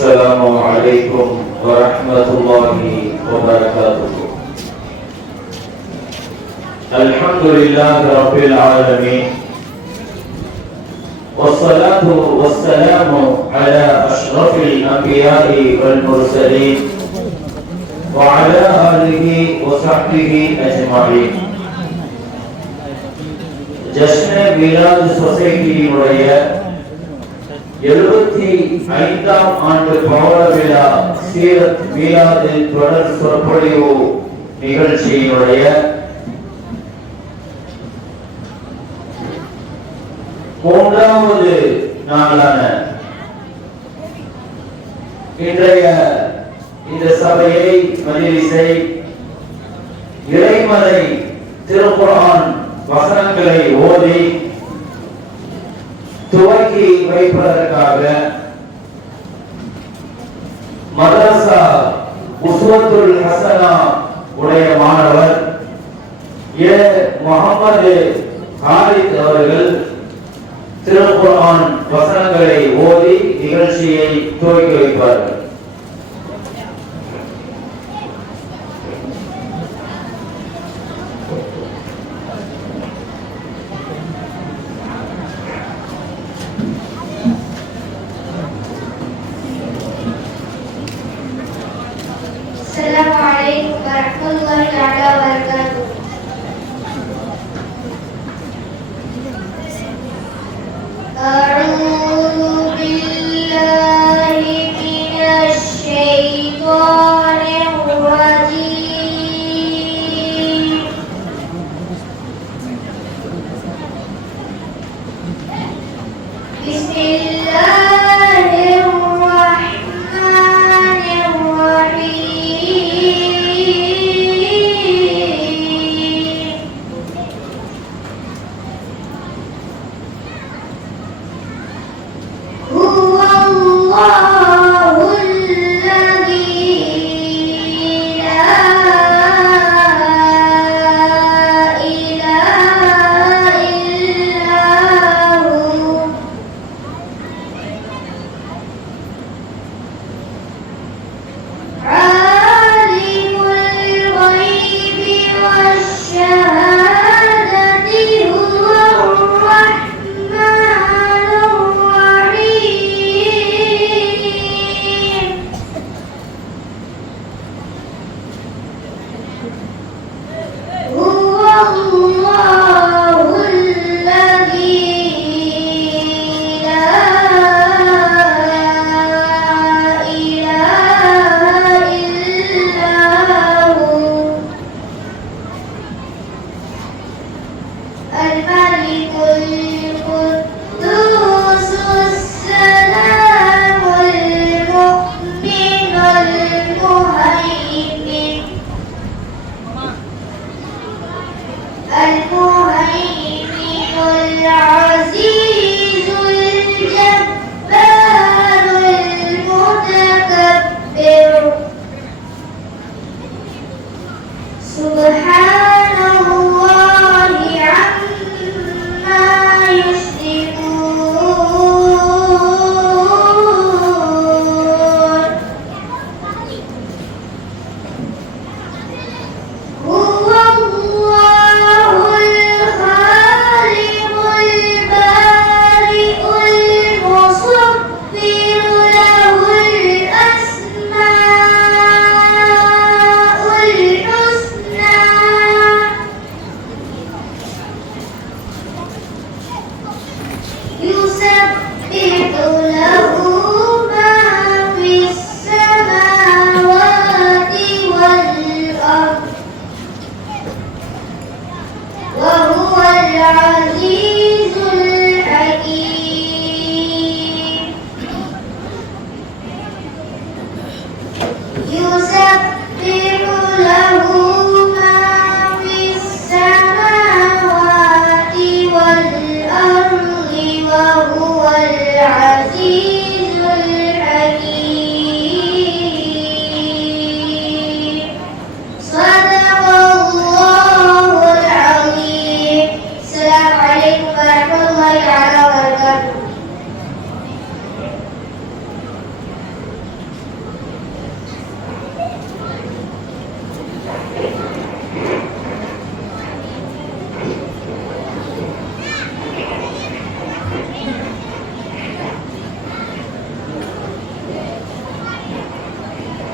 السلام عليكم ورحمة الله وبركاته. الحمد لله رب العالمين، والصلاة والسلام على أشرف الأنبياء والمرسلين وعلى آله وصحبه أجمعين. ஜஷ்ன மீலாது சொசைட்டியினுடைய 75ஆம் ஆண்டு பவள விழா சீரத் மீலாது தொடர் சொற்பொழிவு நிகழ்ச்சியினுடைய 3வது நாளான இன்றைய இந்த சபையை மஜ்லிஸை இறைமறை திருக்குர்ஆன் வசனங்களை ஓதி துவக்கி வைப்பதற்காக மதரசா உஸ்வத்துல் ஹசனா உடைய மாணவர் ஏ முஹம்மது ஹாரித் அவர்கள் திருக்குர்ஆன் வசனங்களை ஓதி நிகழ்ச்சியை துவக்கி வைப்பார்கள். السلام عليكم ورحمة الله تعالى وبركاته. أعوذ بالله من الشيطان الرجيم. بسم الله الرحمن الرحيم.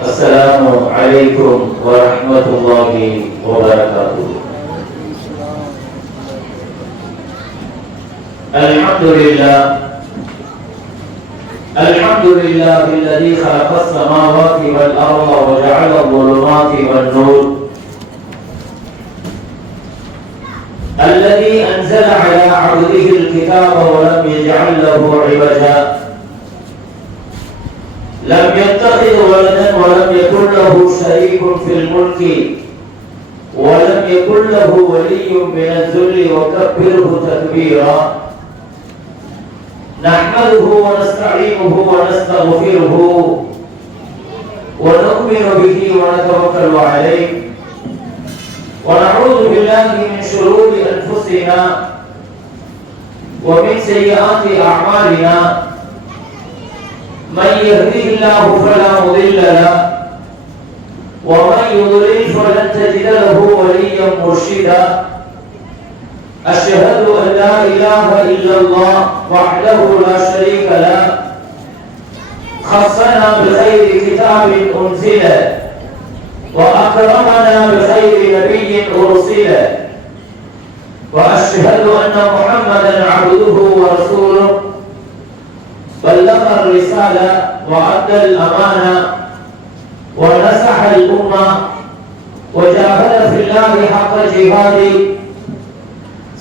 السلام عليكم ورحمة الله وبركاته. الحمد لله الذي خلق السماوات والأرض وجعل الظلمات والنور، الذي أنزل على عبده الكتاب ولم يجعل له عوجا، لم يتخذ ولدا ولم يكن له شريك في الملك ولم يكن له ولي من الذل وكبره تكبيرا. نحمده ونستعينه ونستغفره ونؤمن به ونتوكل عليه، ونعوذ بالله من شرور أنفسنا ومن سيئات أعمالنا. من يهده الله فلا مضل له ومن يضلل فلن تجد له وليا مرشدا. أشهد أن لا إله إلا الله وحده لا شريك له، خصنا بخير كتاب أنزل وأكرمنا بخير نبي أرسل. وأشهد أن محمدا عبده ورسوله، بلغ الرسالة وأدى الأمانة ونصح الأمة وجاهد في الله حق جهاده،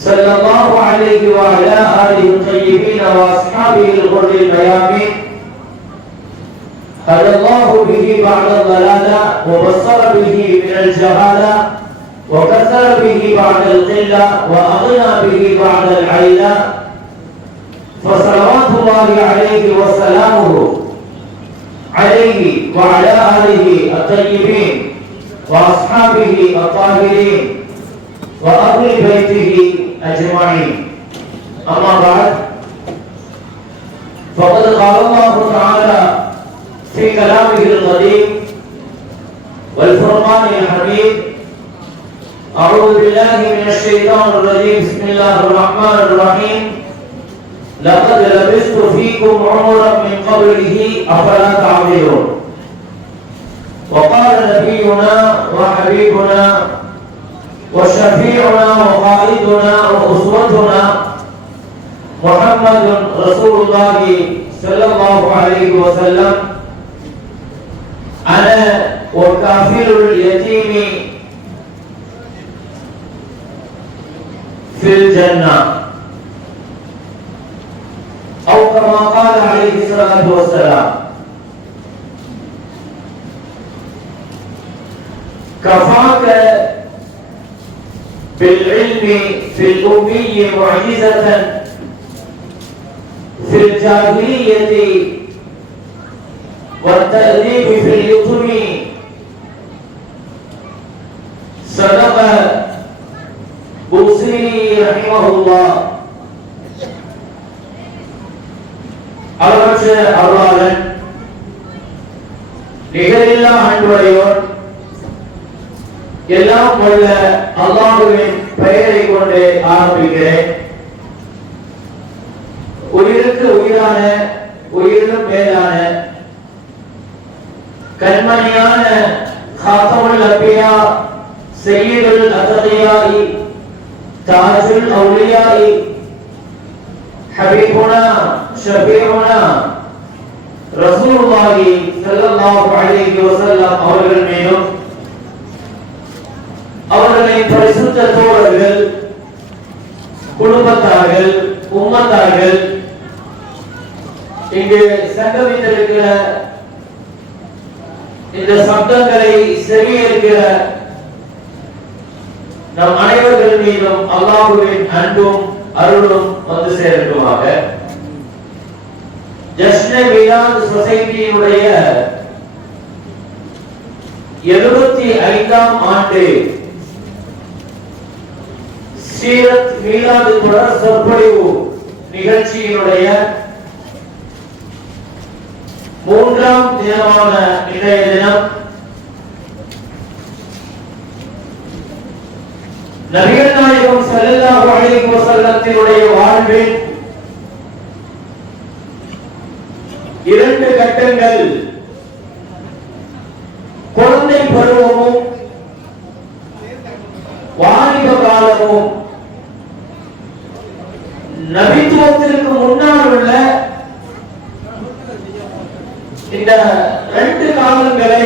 صلى الله عليه وعلى آله الطيبين وأصحابه الغر الميامين. هدى الله به بعد الضلالة وبصر به من الجهالة وكثر به بعد القلة وأغنى به بعد العيلة. فصلوات الله عليه وسلامه عليه وعلى آله الطيبين وأصحابه الطاهرين وأهل بيته أجمعين. أما بعد، فقد قال الله تعالى في كلامه القديم والفرقان الحميد: أعوذ بالله من الشيطان الرجيم، بسم الله الرحمن الرحيم. لقد لبثت فيكم عمرا من قبله أفلا تعقلون. وقال نبينا وحبيبنا وشفيعنا وقائدنا وأسوتنا محمد رسول الله صلى الله عليه وسلم: أنا وكافل اليتيم في الجنة، أو كما قال عليه الصلاة والسلام. كفاك بالعلم في الأمي معجزة في الجاهلية والتأديب في اليتم. صدق بوصيري رحمه الله. அளவற்ற அருளாளன், நிகரில்லா அன்புடையோர், எல்லாம் வல்ல அல்லாஹ்வின் பெயரை கொண்டு ஆரம்பிக்கிறேன். உயிருக்கு உயிரான, உயிரிலும் மேலான, கண்மணியான காத்தமுல் அன்பியா சய்யிதுல் அத்கியாஇ தாஜுல் அவுலியாஇ ஹபீபுனா ஷஃபீஉனா ரசூலுல்லாஹி ஸல்லல்லாஹு அலைஹி வஸல்லம் அவர்கள் மீதும், அவர்களின் பரிசுத்த தோழர்கள், குடும்பத்தார்கள், உம்மத்தார்கள், இங்கு சங்கமித்திருக்கிற இந்த சப்தங்களை செவியேற்கிற நம் அனைவர்கள் மீதும் அல்லாஹ்வின் அன்பும் அருளும் வந்து சேரட்டுமாக. ஜஷ்னே மீலாத் சொசைட்டியினுடைய 75ஆம் ஆண்டு சீரத் மீலாது தொடர் சொற்பொழிவு நிகழ்ச்சியினுடைய 3ஆம் தினமான இன்றைய தினம் நபிகள் நாயகம் ஸல்லல்லாஹு அலைஹி வஸல்லத்தினுடைய வாழ்வில் 2 கட்டங்கள் 2 காலங்களை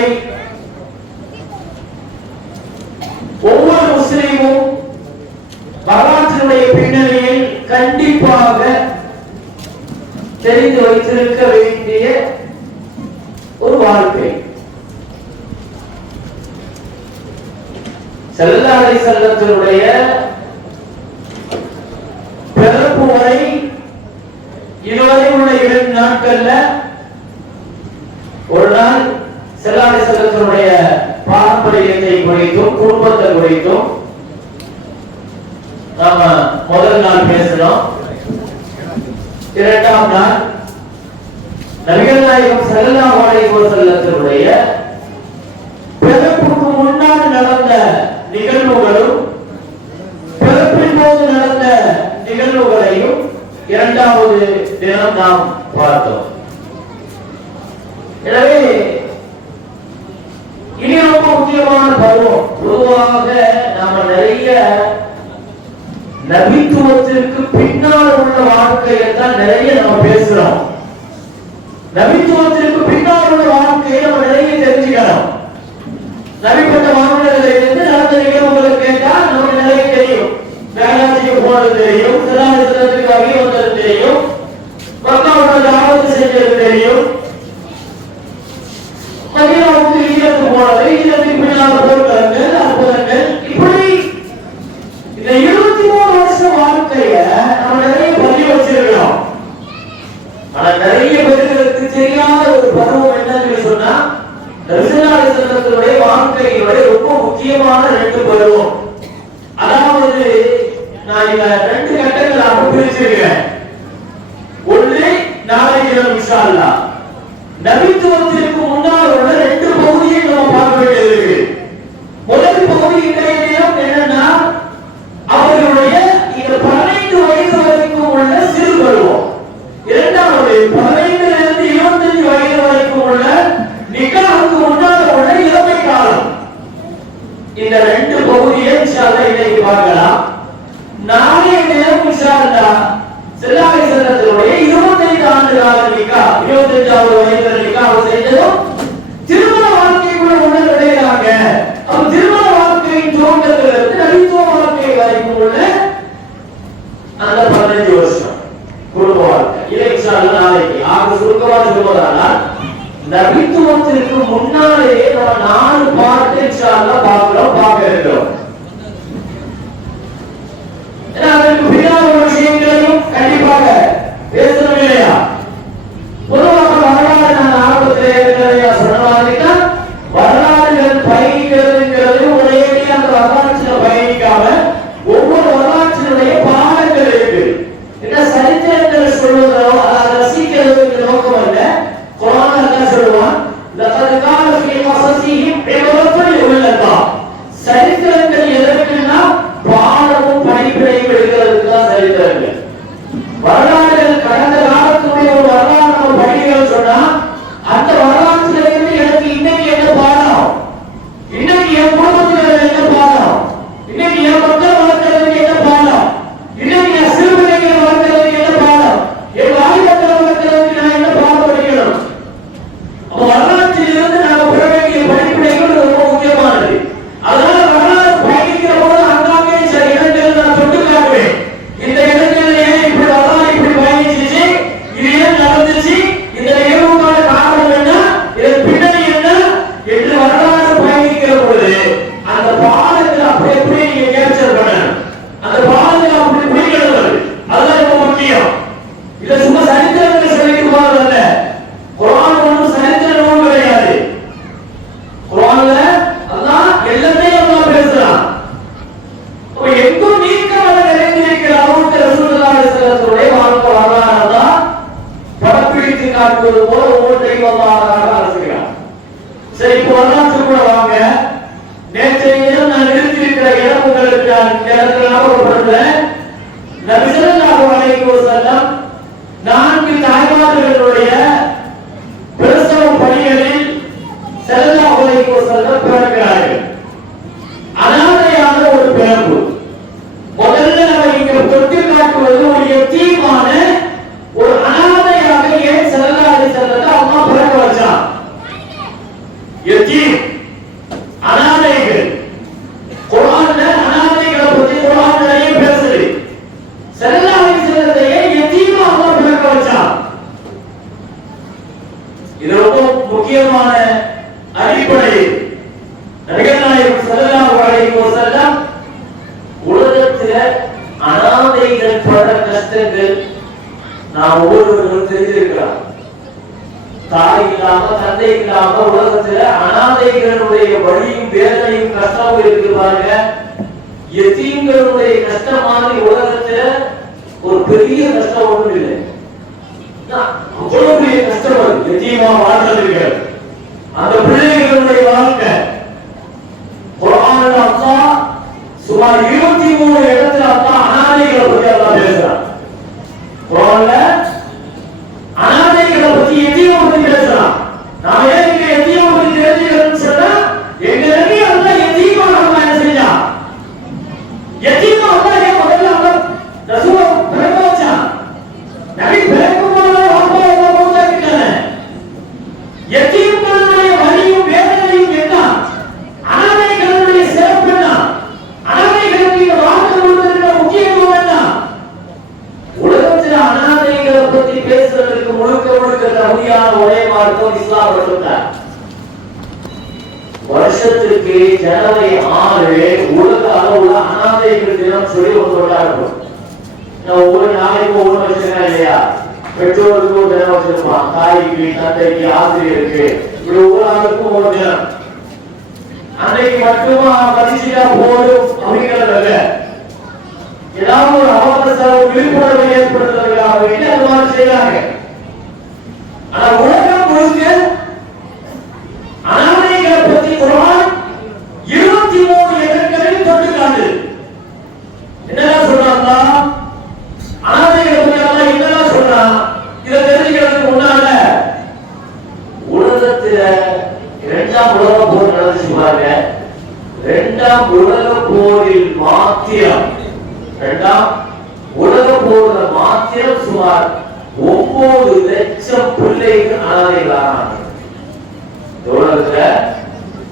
ஒவ்வொரு முஸ்லிமும் வரலாற்றினுடைய பின்னணியில் கண்டிப்பாக தெரிந்து வைத்திருக்க வேண்டிய ஒரு வாழ்க்கை. ஸல்லல்லாஹு அலைஹி வஸல்லத்தினுடைய பிறப்பு வரை இதுவரை உள்ள 2 நாட்கள்ல ஒரு நாள் ஸல்லல்லாஹு அலைஹி வஸல்லத்தினுடைய பாரம்பரியத்தை குறித்தும் குடும்பத்தை குறித்தும் நாம முதல் நாள் பேசணும். 2ஆம் நாள் நபிகள் நாயகம் ஸல்லல்லாஹு அலைஹி வஸல்லத்தினுடைய பிறப்புக்கு முன்னால் நடந்த நிகழ்வுகளும் பிறப்பின் போது நடந்த நிகழ்வுகளையும் 2வது தினம் நாம் பார்த்தோம். எனவே இது ரொம்ப முக்கியமான பருவம். பொதுவாக நாம நிறைய நபித்துவத்திற்கு பின்னால் உள்ள வாழ்க்கையை தான் நிறைய நம்ம பேசுறோம். நபித்துவத்திற்கு பின்னால் உள்ள வாழ்க்கையை நம்ம நிறைய தெரிஞ்சுக்கணும். நபிப்பட்ட மாணவர்களிலிருந்து நடந்த நிகழ்வுகளை கேட்டால் நமக்கு நிறைய தெரியும். மேலாட்சிக்கு போனது தெரியும், சிலாசனத்துக்கு வகை வந்தது தெரியும், மக்காவுடைய ஆபத்து செஞ்சது தெரியும், மதீனாவுக்கு ஈரத்து போனது, ஈரத்துக்கு பின்னால் போர்க்களங்கள், அற்புதங்கள், இப்படி இந்த 23 வருஷ வாழ்க்கைய நம்ம நிறைய பதிவு வச்சிருக்கிறோம். ஆனா நிறைய பேருக்கு தெரியாத ஒரு பருவம் என்னன்னு சொன்னா ரசூலுல்லாஹி வாழ்க்கையினுடைய ரொம்ப முக்கியமான 2 பருவம். அதாவது நான் இந்த 2 கட்டங்களாக பிரிச்சிருக்கேன். ஒன்று நாளைக்கு இன்ஷா அல்லாஹ் நபித்துவத்திற்கு முன்னால் உள்ள 2 பகுதியை நம்ம பார்க்க வேண்டியது. முதல் பகுதி இன்றைய தினம் என்னன்னா அவர்களுடைய இந்த 15 வயது வரைக்கும் உள்ள சிறு பருவம். 2வது 15 இருந்து 25 வயது வரைக்கும் உள்ள நிக்காஹுக்கு முன்னால் உள்ள இளமை காலம். இந்த 2 பகுதியை இன்ஷா அல்லாஹ் இன்னைக்கு பார்க்கலாம். நாளைய தினம் இன்ஷா அல்லாஹ் ஸல்லல்லாஹு அலைஹி வஸல்லத்துடைய 25 ஆண்டு கால நிக்காஹ், 25வது வயதில் நிக்காஹ் செய்ததும் திருமண வாழ்க்கைக்குள்ள உள்ள நுழையறாங்க. அப்ப திருமண வாழ்க்கையின் துவக்கத்திலிருந்து நபித்துவ வாழ்க்கை வரைக்கும் உள்ள அந்த 15 வருஷம் குடும்ப வாழ்க்கை. இதை இன்ஷா அல்லாஹ் நாளைக்கு சுருக்கமாக சொல்வதானால் நபித்துவத்திற்கு முன்னாலேயே நம்ம 4 பாட்டு இன்ஷா அல்லாஹ் பார்க்க இருக்கிறோம். அதற்கு பின்னால் உள்ள விஷயங்களையும் கண்டிப்பாக பேசணும் இல்லையா? பொதுவாக வரலாறு நான் ஆரம்பத்திலே இருக்கிறதையா சொன்னவாதினா வரலாறுகள் பயணிக்கிறதுங்கிறது ஒரேடியாக அந்த வரலாற்றில் பயணிக்காம ஒவ்வொரு வரலாற்றினுடைய பாடங்கள் இருக்கு. என்ன சரித்திரங்கள் சொல்வதோ அதை ரசிக்கிறதுங்கிற நோக்கம் அல்ல. குர்ஆன் அல்லாஹ் சொல்லுவான் லகத் கான ஃபீ கஸஸிஹிம் இப்ரத்துல் லில்-அல்பாப். சரித்திரங்கள் எதற்குன்னா பாடமும் படிப்பினையும் எடுக்கிறதுக்கு தான் சரித்திரங்கள். வரலாறுகள் கடந்த காலத்துடைய ஒரு வரலாறு நம்ம படிக்கிறோம் சொன்னா அந்த வரலாற்றில இருந்து எனக்கு இன்னைக்கு என்ன பாடம், இன்னைக்கு என் குடும்பத்தில் என்ன பாடம், இன்னைக்கு என் மக்கள் வளர்க்கிறதுக்கு என்ன பாடம், இன்னைக்கு என் சிறுபிள்ளைகள் வளர்க்கிறதுக்கு என்ன பாடம், என் வாலிபர்கள் வளர்க்கிறதுக்கு நான் என்ன பாடம் படிக்கணும். அப்ப வரலாற்றில் இருந்து நாம பெற வேண்டிய படிப்பினைகள் ரொம்ப முக்கியமானது. அதனால வரலாறு பயணிக்கிற போது அங்காங்கே சில இடங்கள் நான் தொட்டு காட்டுவேன். இந்த இடங்கள்ல ஏன் இப்படி வரலாறு இப்படி பயணிச்சிச்சு, இது ஏன் நடந்துச்சு, இந்த நிகழ்வுக்கான காரணம் என்ன, இதன் பின்னணி என்ன என்று வரலாறு பயணிக்கிற போது அந்த பாடங்களை அப்படி எப்படி நீங்க கேப்சர் பண்ணணும், அந்த பாடங்களை அப்படி பிடிக்கணும். அதுதான் ரொம்ப முக்கியம். இதை சும்மா சரித்திரங்களை சொல்லிட்டு போறதல்ல. குர்ஆன் ஒன்றும் சரித்திர நூல் கிடையாது. குர்ஆன்ல அல்லாஹ் எல்லாத்தையும் அல்லாஹ் பேசுறான். அப்ப எங்கும் நீக்கமர நிறைந்திருக்கிற அளவுக்கு ரசூலுல்லாஹி ஸல்லல்லாஹு அலைஹி வஸல்லத்துடைய வாழ்க்கை வரலாறு தான் படப்பிடித்து காட்டுவது போல ஒவ்வொன்றையும் அல்லாஹ் அரசுகிறான். சரி, இப்போ வரலாற்றுக்குள்ள வாங்க. நேற்றைய தினம் நான் நிறுத்தியிருக்கிற இடம் உங்களுக்கு நான் இந்த இடத்துல ஞாபகப்படுத்துறேன். நபி ஸல்லல்லாஹு அலைஹி வஸல்லம் 4 தாய்மார்களுடைய பிரசவ பணிகளில் ஸல்லல்லாஹு அலைஹி வஸல்லம் பிறக்கிறார்கள். அனாதையான ஒரு பிறப்பு. முதல்ல நம்ம இங்க தொட்டு காட்டுவது ஒரு யத்தீமான ஒரு அனாதையாக ஏன் ஸல்லல்லாஹு அலைஹி வஸல்லம் அல்லாஹ் பிறக்க வச்சான். தந்தை இல்லாம உலகத்துல அனாதைகளுடைய வழியும் வேதனையும் கஷ்டமும் இருக்கு பாருங்க. எத்தீம்களுடைய கஷ்டம் மாதிரி உலகத்துல ஒரு பெரிய கஷ்டம் ஒன்றும் இல்லை. அவ்வளவு பெரிய கஷ்டம் வருது எத்தீமா வாழ்றதுக்கு. அந்த பிள்ளைகளுடைய வாழ்க்கை குர்ஆன்ல அல்லாஹ் சுமார் 23 இடத்துல அல்லாஹ் அனாதைகளை பத்தி அல்லாஹ் பேசுறான். குர்ஆன்ல அனாதைகளை பத்தி எத்தீமை பத்தி பேசுறான். நாம ஏன் இங்க எத்தீமை பத்தி தெரிஞ்சுக்கணும்னு சொன்னா எங்க நபி அல்லாஹ் எத்தீமா நம்ம என்ன செஞ்சான்? எத்தீமா அல்லாஹ் ஏன் முதல்ல அல்லாஹ் ரசூலை பிறக்க வச்சான்? நபி பிறக்கும் போது அப்பா எல்லாம் மூத்தாக்கிட்டாங்க. எத்தீம்களுடைய வலியும் வேதனையும் என்ன? அனாதைகளுடைய சிறப்பு என்ன? அனாதைகளுக்கு வாழ்க்கை கொடுப்பதற்கு முக்கியத்துவம் என்ன? உலகத்தில் அனாதைகளை பத்தி பேசுறதுக்கு முழுக்க முழுக்க தகுதியான ஒரே மார்க்கம் இஸ்லாம் மட்டும்தான். வருஷத்துக்கு ஜனவரி 6 உலக அளவுல அனாதைகள் தினம் சொல்லி ஒரு கொண்டாடுறோம். ஒவ்வொரு நாளைக்கும் ஒவ்வொரு வச்சிருக்கா இல்லையா? பெற்றோருக்கு ஒரு தினம் வச்சிருப்பான், தாய்க்கு, தந்தைக்கு, ஆசிரியருக்கு, இப்படி ஒவ்வொரு ஆளுக்கும் ஒரு தினம். அன்னைக்கு மட்டுமா பரிசீலா போடும் அப்படிங்கிறத ஏதாவது ஒரு அவசர விழிப்புணர்வை ஏற்படுத்துவதற்காக வேண்டி அது மாதிரி செய்யறாங்க. ஆனா உலகம் முழுக்க அனாதைகளை பத்தி குர்ஆன் 23 இடங்களில் தொட்டுக்காட்டு. என்னெல்லாம் சொல்றாங்க? அனாதைகளை பத்தி அல்லாஹ் என்னெல்லாம் சொல்றான்? இதை தெரிஞ்சுக்கிறதுக்கு முன்னால உலகத்துல 2ஆம் உலக போர் நடந்துச்சு பாருங்க. 2ஆம் உலக போரில் மாத்திரம் 2ஆம் உலக போர்ல மாத்திரம் சுமார் 9 லட்சம் பிள்ளைகள் அனாதைகளானாங்க. உலகத்துல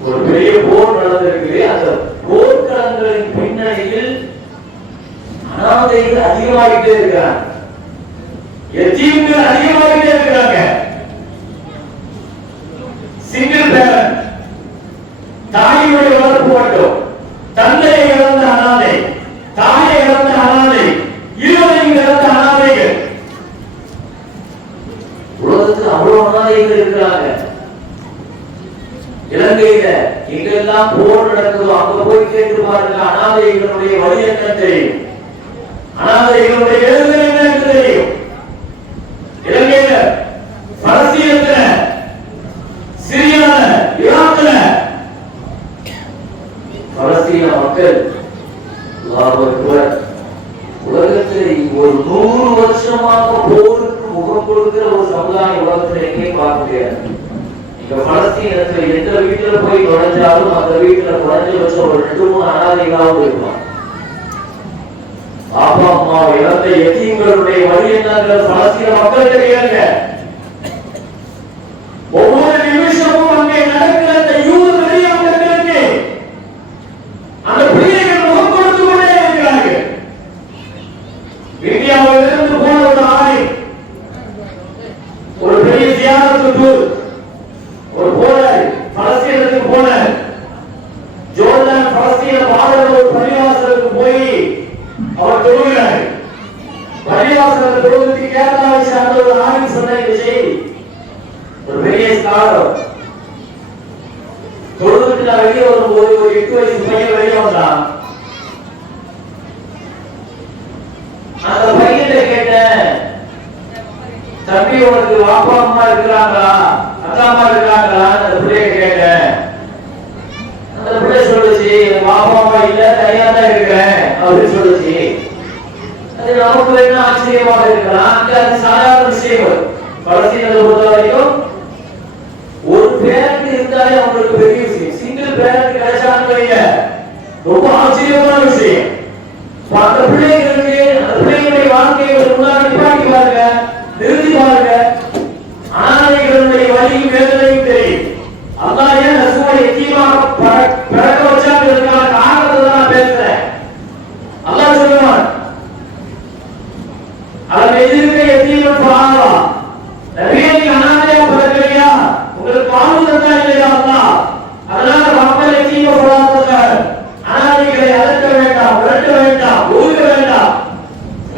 ஒரு பெரிய போர் நடந்திருக்கு. அந்த போர்க்களங்களின் பின்னணியில் அனாதைகள் அதிகமாகிட்டே இருக்கிறாங்க, எத்தீம்கள் அதிகமாகிட்டே இருக்கிறாங்க. சிங்கிள் பேரண்ட், தாயுடைய வளர்ப்பு மட்டும், தந்தையை இழந்த அனாதை, தாயை இழந்த அனாதை, இருவரையும் இழந்த அனாதைகள். உலகத்தில் அவ்வளவு அனாதைகள் இருக்கிறாங்க. இலங்கையில எங்கெல்லாம் போர் நடக்குதோ அங்க போய் கேட்டு பாருங்க, அனாதைகளுடைய வழி என்ன தெரியும், அனாதைகளுடைய எழுதுதல் என்ன என்று தெரியும். இலங்கையில, பலஸ்தீனத்துல, சிரியால, ஈராக்ல பலஸ்தீன மக்கள் உலகத்தில் ஒரு 100 வருஷமாக போருக்கு முகம் கொடுக்கிற ஒரு சமுதாயம் உலகத்தில் எங்கேயும் பார்க்க முடியாது. இங்க பலஸ்தீனத்துல எந்த வீட்டுல போய் நுழைஞ்சாலும் அந்த வீட்டுல குறைஞ்சபட்சம் ஒரு 2-3 அனாதைகளாவது இருப்பான். அப்பா அம்மா இழந்த எத்தீம்களுடைய வழி என்னங்கிற பலஸ்தீன மக்கள் தெரியாங்க. ஒவ்வொரு நிமிஷமும் அங்கே நடக்கிற அந்த யூத வெளியாட்களுக்கு அந்த பிள்ளைகள் முகம் கொடுத்து கொண்டே இருக்கிறார்கள். இந்தியாவிலிருந்து போன ஒரு ஆணை ஒரு பெரிய தியாகத்துக்கு ஒரு போராடி பலஸ்தீனத்துக்கு போன ஜோர்டான் பலஸ்தீன பாடல் ஒரு பள்ளிவாசலுக்கு போய் அவர் தொழுகிறார். பள்ளிவாசலுக்கு தொழுகிறதுக்கு கேரளாவை சார்ந்த ஒரு ஆணை சொன்ன இந்த செய்தி. ஒரு பெரிய ஸ்காலர் தொழுதுக்கு நான் வெளியே வரும்போது ஒரு 8 வயசு பையன் வெளியே வந்தான். அந்த பையன் கேட்டேன், தம்பி உனக்கு வாப்பா அம்மா இருக்கிறாங்களா, அக்கா அம்மா இருக்கிறாங்களா? அந்த பிள்ளைய கேட்டேன். அந்த பிள்ளை சொல்லுச்சு, வாப்பா அம்மா இல்ல, தனியா தான் இருக்கிறேன் அப்படின்னு சொல்லுச்சு. அது நமக்கு என்ன ஆச்சரியமாக இருக்கலாம், அங்க அது சாதாரண விஷயம். பலஸ்தீனத்தை பொறுத்த வரைக்கும் ஒரு பேரண்ட் இருந்தாலே அவங்களுக்கு பெரிய விஷயம். சிங்கிள் பேரண்ட் கிடைச்சாங்க ரொம்ப ஆச்சரியமான விஷயம். அந்த பிள்ளைகளுக்கு அந்த பிள்ளைகளுடைய வாழ்க்கையை முன்னாடி நிப்பாட்டி பாருங்க, நிறுத்தி பாருங்க. அனாதைகளுடைய வலியும் வேதனையும் தெரியும். அல்லாஹ் ஏன் ரசூலை எத்தீமாக பிறக்க வச்சாங்கிறதுக்கான காரணத்தை தான் நான் பேசுறேன். அல்லாஹ் சொல்லுவான், அவன் எதிர்க்க எத்தீமன் பாவா, நபியே நீ அனாதையா பிறக்கலையா, உங்களுக்கு வாழ்வு தந்தா இல்லையா அல்லாஹ்? அதனால மக்கள் எத்தீம போடாத அனாதைகளை அழைக்க வேண்டாம், விரட்ட வேண்டாம், ஒதுக்க வேண்டாம்.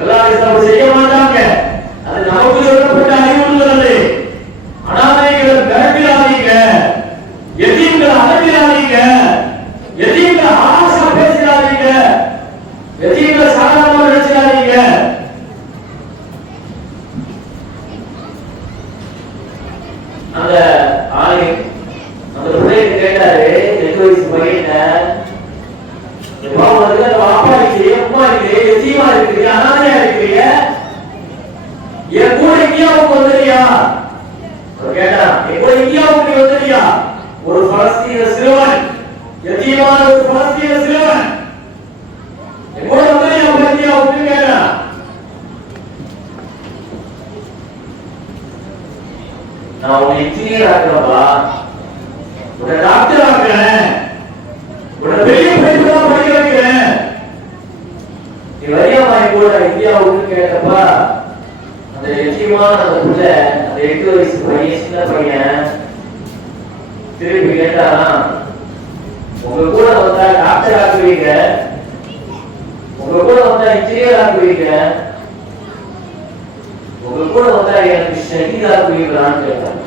எல்லாரும் செய்ய மாட்டாங்க. அது நமக்கு சொல்லப்பட்ட அறிவுறுத்தல். அனாதைகளை விரட்டினார்கள் பலஸ்தீன சிறுவன், யதீமான ஒரு பலஸ்தீன சிறுவன் எங்கூட வந்து என் பத்தியா ஒன்று கேட்கிறான். நான் உன்னை இன்ஜினியர் ஆக்குறப்பா, உன்னை டாக்டர் ஆக்குறேன், உன்னை பெரிய படிப்பு தான் படிக்க வைக்கிறேன், நீ வரியாமா என் கூட இந்தியா ஒன்று கேட்டப்பா, அந்த எத்தியமான அந்த புள்ள, அந்த 8 வயசு பையன், சின்ன பையன் திருப்பி கேட்டான், உங்க கூட வந்தா டாக்டர் ஆக்குவீங்க, உங்க கூட வந்தா இன்ஜினியர் ஆக்குவீங்க, உங்க கூட வந்தா எனக்கு ஷஹீத் ஆக்குவீங்களான்னு கேட்டான்.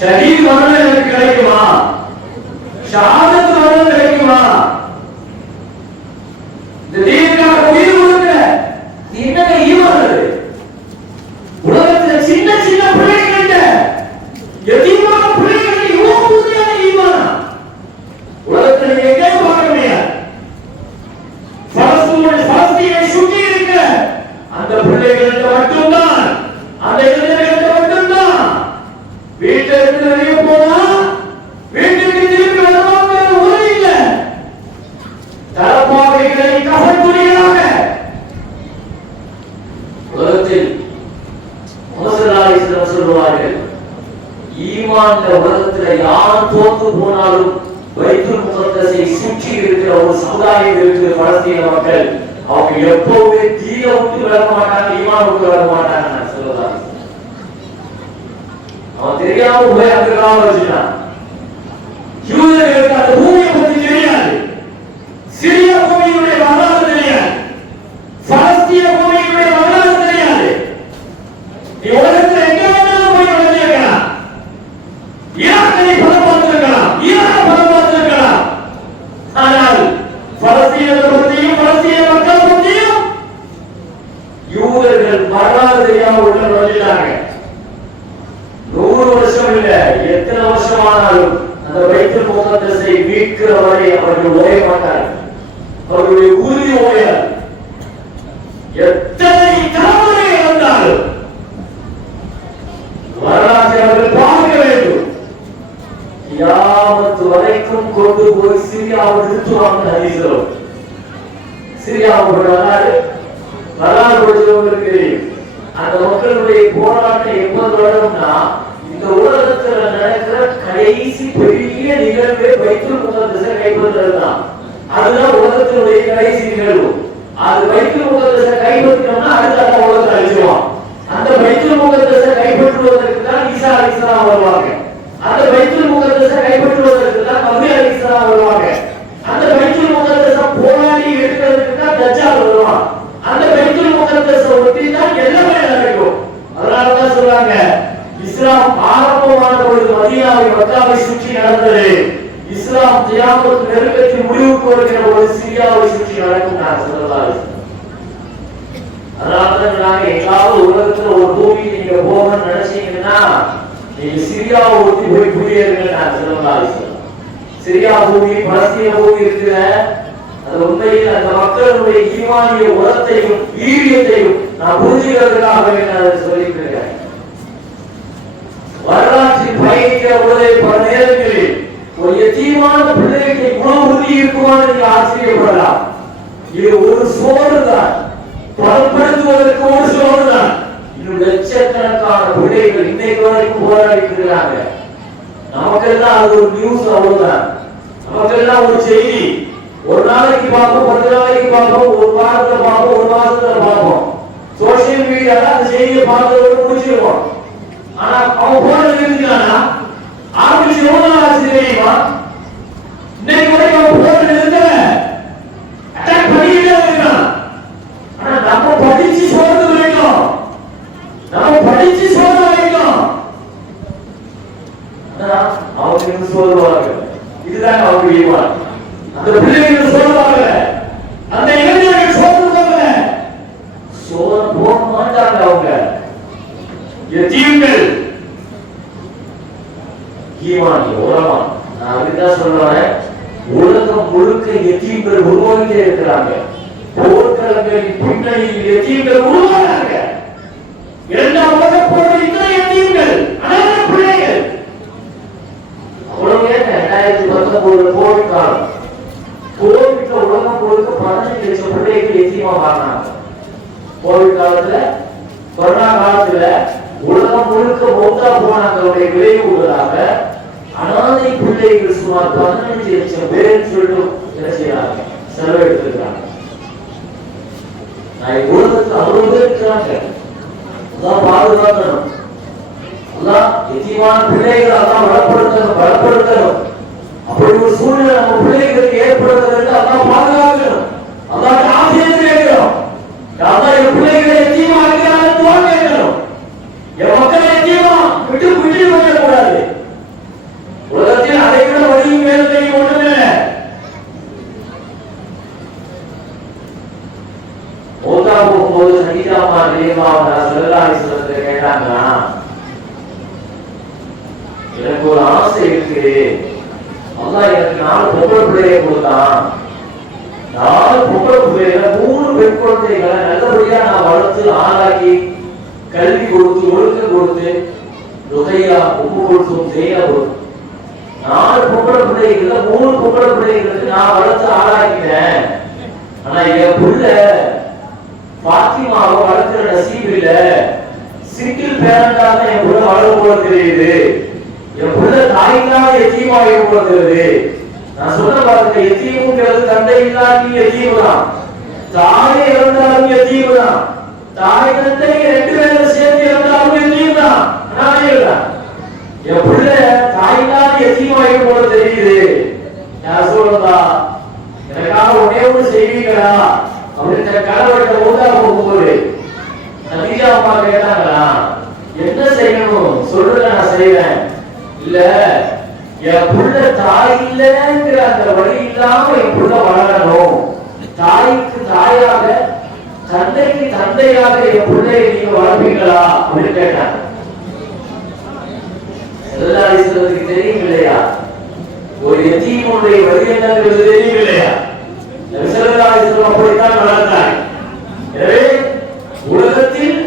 ஷஹீத் மரணம் எனக்கு கிடைக்குமா? ஷஹாதத் மரணம் கிடைக்குமா? இந்த தீனுக்காக உயிர் கொடுக்க என்ன ஈமான் அது? உலகத்துல சின்ன சின்ன பிள்ளைகள்கிட்ட எதிமான பிள்ளைகள் இவ்வளவு உறுதியான ஈமான் உலகத்துல எங்கேயும் பார்க்க முடியாது. பலஸ்தீனை சுற்றி இருக்க அந்த பிள்ளைகள்கிட்ட மட்டும்தான், அந்த இளைஞர்கள்ட்ட மட்டும்தான். வீட்டில இருந்து வெளியே போனா வீட்டுக்கு திரும்பி வருவாங்க உறுதி இல்லை. தலப்பாவைகளை கஃன் துணிகளாக உலகத்தில் முஹம்மது சொல்லுவார்கள், ஈமான் உலகத்தில் யார் தோற்று போனாலும் பைத்துல் முகத்தஸை சுற்றி இருக்கிற ஒரு சமுதாயம் இருக்கிற பலஸ்தீன மக்கள், அவங்க எப்பவுமே தீய விட்டு விலக மாட்டாங்க, ஈமான் விட்டு விலக மாட்டாங்க. நான் சொல்லுவாங்க, அவன் தெரியாம போய் அங்க வச்சுட்டான். யூதர்களுக்கு அந்த பூமியை பற்றி தெரியாது, சிரியா பூமியினுடைய வரலாறு தெரியாது, பலஸ்தீன பூமியினுடைய வரலாறு தெரியாது. நீ உலகத்தில் எங்க வேணாலும் போய் நுழைஞ்சிருக்கலாம், ஈராக்கை பலம் பார்த்திருக்கலாம், ஈரானை பலம் பார்த்திருக்கலாம், ஆனால் பலஸ்தீனத்தை பற்றியும் பலஸ்தீன மக்களை பற்றியும் யூதர்கள் வரலாறு தெரியாம உள்ள நுழைஞ்சிட்டாங்க. 100 வருஷம் இல்ல, எத்தனை வருஷமானாலும் அந்த பைத்துல் முகத்தஸை மீட்கிற வரை அவர்கள் ஓய மாட்டார்கள், அவர்களுடைய உறுதி ஓயாது. எத்தனை தலைமுறை வந்தாலும் வரலாற்றை அவர்கள் பார்க்க வேண்டும். கியாமத் வரைக்கும் கொண்டு போய் சிரியாவை நிறுத்துவாங்க. ஹதீஸ்களும் சிரியாவோட வரலாறு படிச்சவங்களுக்கு தெரியும். அந்த மக்களுடைய போராட்டம் 80 வருடம்னா இந்த உலகத்துல நடக்கிற கடைசி பெரிய நிகழ்வு பைத்துல் முகத்தஸை கைப்பற்றுறதுதான். அதுதான் உலகத்தினுடைய கடைசி நிகழ்வு. அது பைத்துல் முகத்தஸை கைப்பற்றினோம்னா அடுத்த உலகத்தை அழிச்சிருவான். அந்த பைத்துல் முகத்தஸை கைப்பற்றுவதற்கு தான் ஈசா அலைஹிஸ்ஸலாம் வருவாங்க. அந்த பைத்துல் முகத்தஸை கைப்பற்றுவதற்கு தான் மஹ்தி அலைஹிஸ்ஸலாம் வருவாங்க. அந்த பைத்துல் முகத்தஸை போராடி எடுக்கிறதுக்கு தான் தஜ்ஜால் வருவான். அந்த பைத்துல் முகத்தஸை ஒட்டி தான் எல்லாமே நடக்கும். அதனால தான் சொல்றாங்க, இஸ்லாம் ஆரம்பமான பொழுது மதீனாவை மக்காவை சுற்றி நடந்தது, இஸ்லாம் கியாமத் நெருக்கத்தில் முடிவுக்கு வருகிற பொழுது சிரியாவை சுற்றி நடக்கும். நான் சொல்லலாம். அதனாலதான் நாங்க எங்காவது உலகத்துல ஒரு பூமிக்கு நீங்க போகணும்னு நினைச்சீங்கன்னா நீங்க சிரியாவை ஒட்டி போய் குடியேறுங்க. நான் சொல்லலாம். சிரியா பூமி, பலஸ்தீன பூமி இருக்கிற அது உண்மையில் அந்த மக்களுடைய ஈமானிய உரத்தையும் வீரியத்தையும் நான் புரிஞ்சுக்கிறதுக்காக நான் சொல்லிட்டு இருக்கேன். வரலாற்றில் பயணிக்கிற பொழுது பல நேரங்களில் ஒரு எத்தீமான பிள்ளைகளுக்கு இவ்வளவு உறுதி இருக்குமான்னு நீங்க ஆச்சரியப்படலாம். இது ஒரு சோறு தான், பலப்படுத்துவதற்கு ஒரு சோறு தான். இன்னும் லட்சக்கணக்கான பிள்ளைகள் இன்னைக்கு வரைக்கும் போராடிட்டு இருக்கிறாங்க. நமக்கெல்லாம் அது ஒரு நியூஸ், அவ்வளவுதான். நமக்கெல்லாம் ஒரு செய்தி. ஒரு நாளைக்கு பார்ப்போம், 10 நாளைக்கு பார்ப்போம், ஒரு வாரத்துல பார்ப்போம், ஒரு மாசத்துல பார்ப்போம். சோசியல் மீடியால அந்த செய்தியை பார்த்ததோடு முடிச்சிருவோம். ஆனா அவன் போனது இருந்தானா ஆரம்பிச்சு எவ்வளவு நாள் ஆச்சு தெரியுமா? இன்னைக்கு வரைக்கும் அவன் போனது இருக்கல, அட்டாக் பண்ணிக்கிட்டே இருக்கான். ஆனா நம்ம படிச்சு சொல்றது வரைக்கும், நம்ம படிச்சு சொல்ற வரைக்கும் அவங்க சொல்லுவாங்க, இதுதான் அவங்க ஈமான். அந்த பிள்ளைகள் சொல்லுவாங்க, அந்த இளைஞர்கள் சொல்லுவாங்க, சொல்ல போக மாட்டாங்க. அவங்க யதீம்கள் ஈமான் உரமா. நான் அதுதான் சொல்றேன், உலகம் முழுக்க யதீம்கள் உருவாகிட்டே இருக்கிறாங்க. போர்க்களங்களின் பின்னணியில் யதீம்கள் உருவாகிறாங்க. இரண்டாம் உலகப் போரில் இத்தனை யதீம்கள், அனாதை பிள்ளைகள். காலத்துல கொரோனா காலத்துல உலகம் முழுக்க மௌத்தா போனவங்களுடைய விளைவுகளாக அனாதை பிள்ளைகள் சுமார் 15 லட்சம் பேர் சொல்லிட்டு என்ன செய்யறாங்க, செலவெடுத்துக்கிறாங்க. நான் உலகத்துல அவ்வளவு பேர் இருக்கிறாங்க. அதான் பாதுகாக்கணும், அதான் எத்தியமான பிள்ளைகள் அதான் வளப்படுத்தணும். அப்படி ஒரு சூழ்நிலை நம்ம பிள்ளைகளுக்கு ஏற்படுத்துறது அதான் பாதுகாக்கணும். அதான் ஆசிரியர் கேட்கிறோம், அதான் என் பிள்ளைகளை எத்தியமா இருக்கிறாங்க கேட்கணும். என் மக்களை எத்தியமா விட்டு போயிடக்கூடாது. உலகத்தில் அதை விட வழியும் வேலையும் ஒண்ணுமில்லை. மௌத்தா போகும்போது சங்கீதாமா செல்லாசலத்தை கேட்டாங்களா, எனக்கு ஒரு ஆசை இருக்கு, அல்லாஹ் எனக்கு 4 பொம்பளை பிள்ளையை கொடுத்தான். 4 பொம்பளை பிள்ளைகளை 3 பெண் குழந்தைகளை நல்லபடியா நான் வளர்த்து ஆளாக்கி கல்வி கொடுத்து ஒழுக்கம் கொடுத்து ருகையா உப்பு கொடுத்தும் செய்ய 4 பொம்பளை பிள்ளைகளை 3 பொம்பளை பிள்ளைகளுக்கு நான் வளர்த்து ஆளாக்கிட்டேன். ஆனா என் புள்ள பாத்திமாவை வளர்க்கிற நசீப் இல்ல, சிங்கிள் பேரண்டா தான் என் புள்ள வளரும் போல தெரியுது. என் புள்ள தாய்க்காக எத்தீமாக போல தெரியுது. நான் சொல்ல பாருங்க, எத்தீமுங்கிறது தந்தை இல்லாட்டி எத்தீமு தான், தாயை இறந்தாலும் எத்தீமு தான், தாய் தந்தை 2 பேரும் சேர்ந்து இறந்தாலும் எத்தீமு தான். என் புள்ள தாய்க்காக எத்தீமாக போல தெரியுது. நான் சொல்றதா எனக்காக ஒன்னே ஒன்று செய்வீங்களா அப்படின்னு கணவர்கிட்ட ஊதா போகும்போது நதியா அம்மா கேட்டாங்களா, என்ன செய்யணும் சொல்லுங்க நான் செய்வேன். இல்ல என் புள்ள தாய் இல்லைங்கிற அந்த வழி இல்லாம என் புள்ள வளரணும், தாய்க்கு தாயாக தந்தைக்கு தந்தையாக என் பிள்ளையை நீங்க வளர்ப்பீங்களா அப்படின்னு கேட்டாங்க. செல்லாதீஸ்வரத்துக்கு தெரியும் இல்லையா, ஒரு எத்தீமுடைய வழி என்னங்கிறது தெரியும் இல்லையா. அப்படித்தான் வளர்த்தார். எனவே உலகத்தில்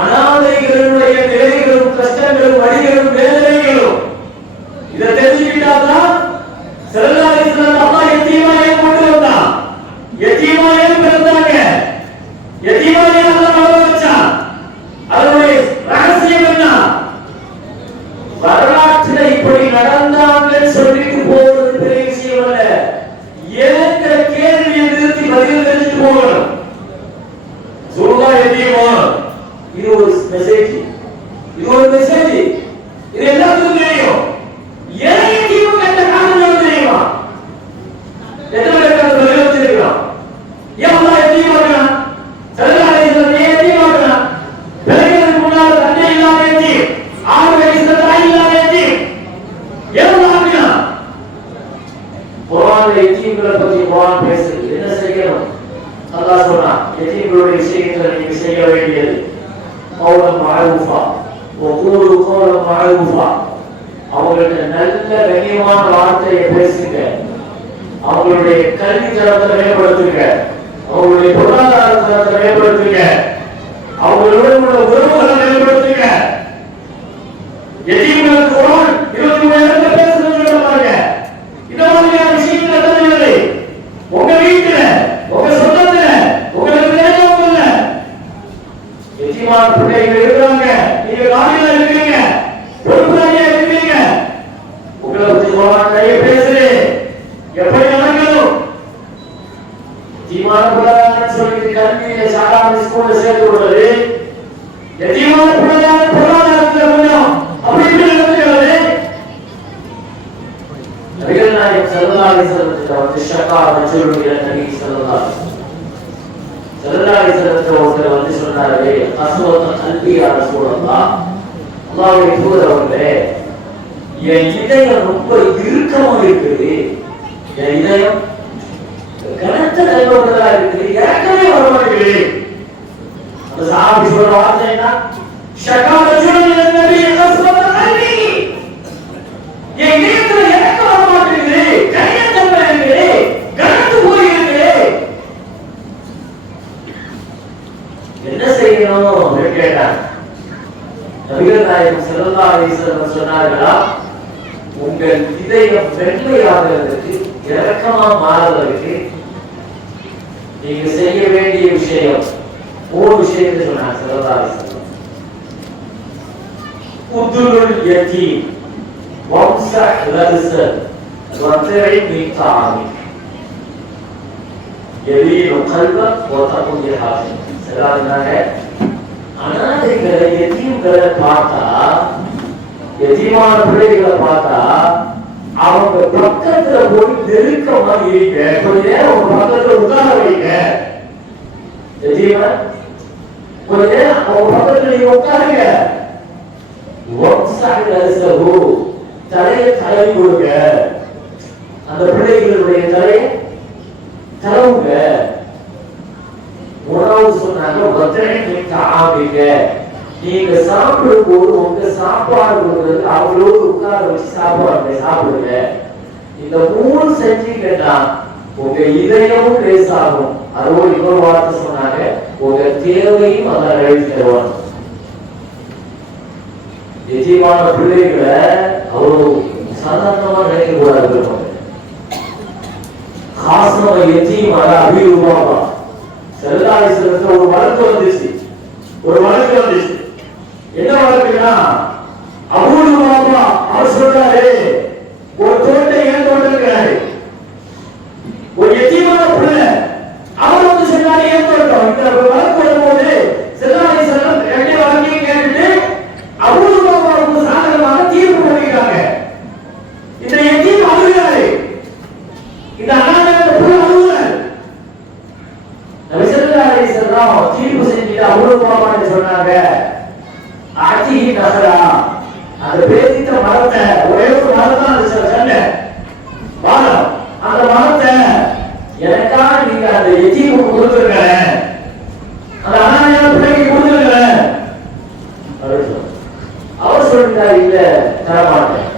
அனாதைகளுடைய நிலைகளும் கஷ்டங்களும் வழிகளும் வேதனைகளும் இதை தெரிஞ்சுக்கிட்டாதான் செல்லாதீஸ்வரன் அம்மா எத்தீமாயை கொண்டு வந்தான். எத்தீமாயை பிறந்தாங்க, எத்தீமாயை வளர வச்சான். அதனுடைய ரகசியம் என்ன? வரலாற்றில் இப்படி நடந்தாங்க சொல்லிட்டு போவது பெரிய விஷயம் அல்ல. ஏங்கிற கேள்வியை நிறுத்தி பதில் தெரிஞ்சுட்டு போகணும். சொல்லுவா எத்தீமா, இது ஒரு மெசேஜ், இது எல்லாத்துக்கும் தெரியும். ஏன் எத்தீமும் எந்த காரணம் தெரியுமா? எத்தனை பேருக்கு பதில் வச்சிருக்கிறோம். ஏன் எத்தீமா செல்லாதீஸ்வரன் ஏன் எத்தீமா? பிள்ளைகளுக்கு முன்னால் தந்தை இல்லாத எத்தீம், 6 வயசுல தாய் இல்லாத எத்தீம். ஏன் குர்ஆன்ல எத்தீம்களை பத்தி குர்ஆன் பேசுது. என்ன செய்யணும்? அல்லாஹ் சொல்றான், எத்தீம்களுடைய விஷயத்துல நீங்க செய்ய வேண்டியது கௌலம் மஅரூஃபா வகூலு கௌலம் மஅரூஃபா, அவங்களுக்கு நல்ல கண்ணியமான வார்த்தையை பேசுங்க, அவங்களுடைய கல்வி தரத்தை மேம்படுத்துங்க, அவங்களுடைய பொருளாதார தரத்தை மேம்படுத்துங்க, அவங்களோட உள்ள உறவுகளை மேம்படுத்துங்க. எத்தீம்களுக்கு குர்ஆன் 23 பேசுறது பாருங்க. இந்த மாதிரியான விஷயங்கள் எத்தனை உங்க வீட்டுல உங்க சொந்தத்துல உங்களுக்கு தெரிஞ்சவங்கல்ல எத்தீமான பிள்ளைகள் இருக்கிறாங்க. நீங்க காலையில இருக்கீங்க, பொறுப்பாளியா இருக்கீங்க, உங்களை பத்தி நிறைய பேசுது. எப்படி நடக்கணும்? எத்தீமான பிள்ளைன்னு சொல்லிட்டு கல்வியில சாதாரண ஸ்கூல்ல சேர்த்து விடுறது, எத்தீமான பிள்ளையான பொருளாதாரத்துல கொஞ்சம் அப்படி இப்படி நடந்துக்கிறது. நபிகள் நாயகம் ஸல்லல்லாஹு அலைஹி வஸல்லம் வந்து ஷகா ரஜுலுன் இலா நபி ஸல்லல்லாஹு அலைஹி வஸல்லம் ஒருத்தர் வந்து சொன்னாரு, அஸ்வத கல்வி யா ரசூலல்லாஹ், அல்லாஹ்வுடைய தூதர் அவர்களே, என் இதயம் ரொம்ப இறுக்கமா இருக்குது, என் இதயம் கனத்த கல்வர்களா இருக்குது, இறக்கமே வர மாட்டேங்குது. அந்த சஹாபி சொல்ற வார்த்தை என்ன? ஷகா ரஜுலுன் இலா நபி அஸ்வத கல்வி, என் இதயத்துல இறக்க வர மாட்டேங்குது, கனியத்தன்மை இருக்குது, கனத்து போயிருக்குது, என்ன செய்யணும் அப்படின்னு கேட்டாங்க. நபிகள் நாயகம் ஸல்லல்லாஹு அலைஹி வஸல்லம் சொன்னார்களா, உங்கள் இதயம் வெண்மையாகிறதுக்கு இரக்கமா மாறுவதற்கு நீங்க செய்ய வேண்டிய விஷயம் மூணு விஷயத்தை சொன்னாங்க ஸல்லல்லாஹு அலைஹி வஸல்லம். உதுலுல் யதீம் வம்ஸஹ் ரஸல் வதஇ மின் தஆமிக் யலீனு கல்பக் வதகுல் ஹாஜத். சொன்னாங்க அனாதைகளை யதீம்களை பார்த்தா, யதீமான பிள்ளைகளை பார்த்தா அவங்க பக்கத்துல போய் நெருக்கமா இருக்க, கொஞ்ச நேரம் உங்க பக்கத்துல உட்கார வைங்க. யதீம கொஞ்ச நேரம் அவங்க பக்கத்துல நீங்க உட்காருங்க. தலையை தடவி கொடுங்க, அந்த பிள்ளைகளுடைய தலையை தடவுங்க. உணவு சொன்னாங்க நீங்க சாப்பிடும் போது உங்க சாப்பாடு கொடுக்கறது அவங்களோடு உட்கார வச்சு சாப்பிடுங்க. இந்த மூணு செஞ்சீங்கன்னா உங்க இதயமும் லேசாகும். அதோடு இன்னொரு வார்த்தை சொன்னாங்க, உங்க தேவையும் அதை நிறைவேற்றி தருவாங்க. எஜீமான பிள்ளைகளை அவ்வளவு சாதாரணமா நினைக்க கூடாது. காசம எஜீமான அபிரூபாவா ஸல்லல்லாஹு அலைஹி வஸல்லம் ஒரு வழக்கு வந்துச்சு. என்ன வழக்குன்னா, அபூலுபாபா அவர் சொல்றாரு, ஒரு தோட்டை ஏன் தோட்டம், ஒரு எஜீமான பிள்ளை அவர் வந்து சொன்னாரு ஏன் தோட்டம். இந்த வழக்கு வரும்போது ஸல்லல்லாஹு அலைஹி வஸல்லம் ரெண்டு வழக்கையும் கேட்டுட்டு அபூலுபாபாவுக்கு சாதகமாக தீர்ப்பு பண்ணிட்டாங்க. இந்த எஜீம் அழுகிறாரு, இந்த அனாதை பிள்ளை அழுகிறாரு. நபி ஸல்லல்லாஹு அலைஹி வஸல்லம் தீர்ப்பு செஞ்சுட்டு அபூலுபாபான்னு சொன்னாங்க, ஆதிஹி நஹரா, அந்த பேரித்த மரத்தை, ஒரே ஒரு மரம் தான் அந்த சண்டை மரம், அந்த மரத்தை எனக்காக நீங்க அந்த எஜீமுக்கு கொடுத்துருங்க, அந்த அனாதையான பிள்ளைக்கு கொடுத்துருங்க. அவர் சொல்லிட்டாரு, இல்ல தரமாட்டேன்,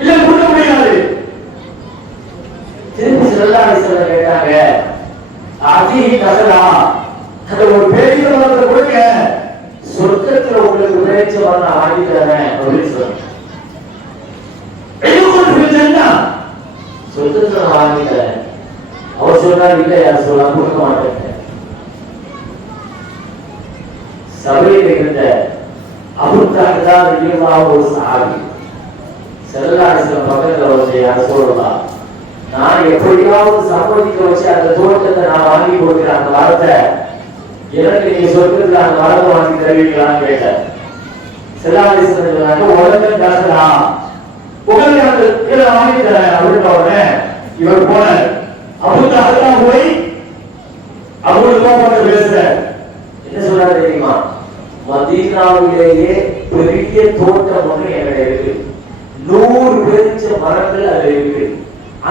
இல்ல கொடுக்க முடியாது. திருப்பி ஸல்லல்லாஹு அலைஹி வஸல்லம் கேட்டாங்க, ஆதிஹி நஹரா, அந்த ஒரு பெரிய மரத்தை கொடுங்க, சொர்க்கத்துல உங்களுக்கு விளைச்ச வர ஆகி தரேன் அப்படின்னு சொன்னாங்க. சொர்க்கத்துல வாங்கி தரேன். அவர் சொன்னார், இல்ல யார் சொல்ல கொடுக்க மாட்டேன். சபையில் இருந்த அபூபக்கர் ரலியல்லாஹு ஒரு சஹாபி ஸல்லல்லாஹு அலைஹி வஸல்லம் பக்கத்துல வந்து, யார் சொல்லலாம், நான் எப்படியாவது சம்மதிக்க வச்சு அந்த தோட்டத்தை நான் வாங்கி கொடுக்கிறேன், அந்த மரத்தை எனக்கு நீங்க சொர்க்கத்துல அந்த மரத்தை வாங்கி தருவீங்களான்னு கேட்டேன். ஸல்லல்லாஹு அலைஹி வஸல்லம் சொன்னாங்க, உடனே பேசலாம், உடனே அந்த கீழே வாங்கி தரேன் அப்படின்ன உடனே இவர் போனார். அபூபக்கர் போய் அபூபக்கர் பேசுற என்ன சொல்றாரு தெரியுமா, மதீனாவிலேயே பெரிய தோட்டம் ஒன்று என்கிட்ட இருக்கு, 100 பேரிச்ச மரங்கள் அது இருக்கு,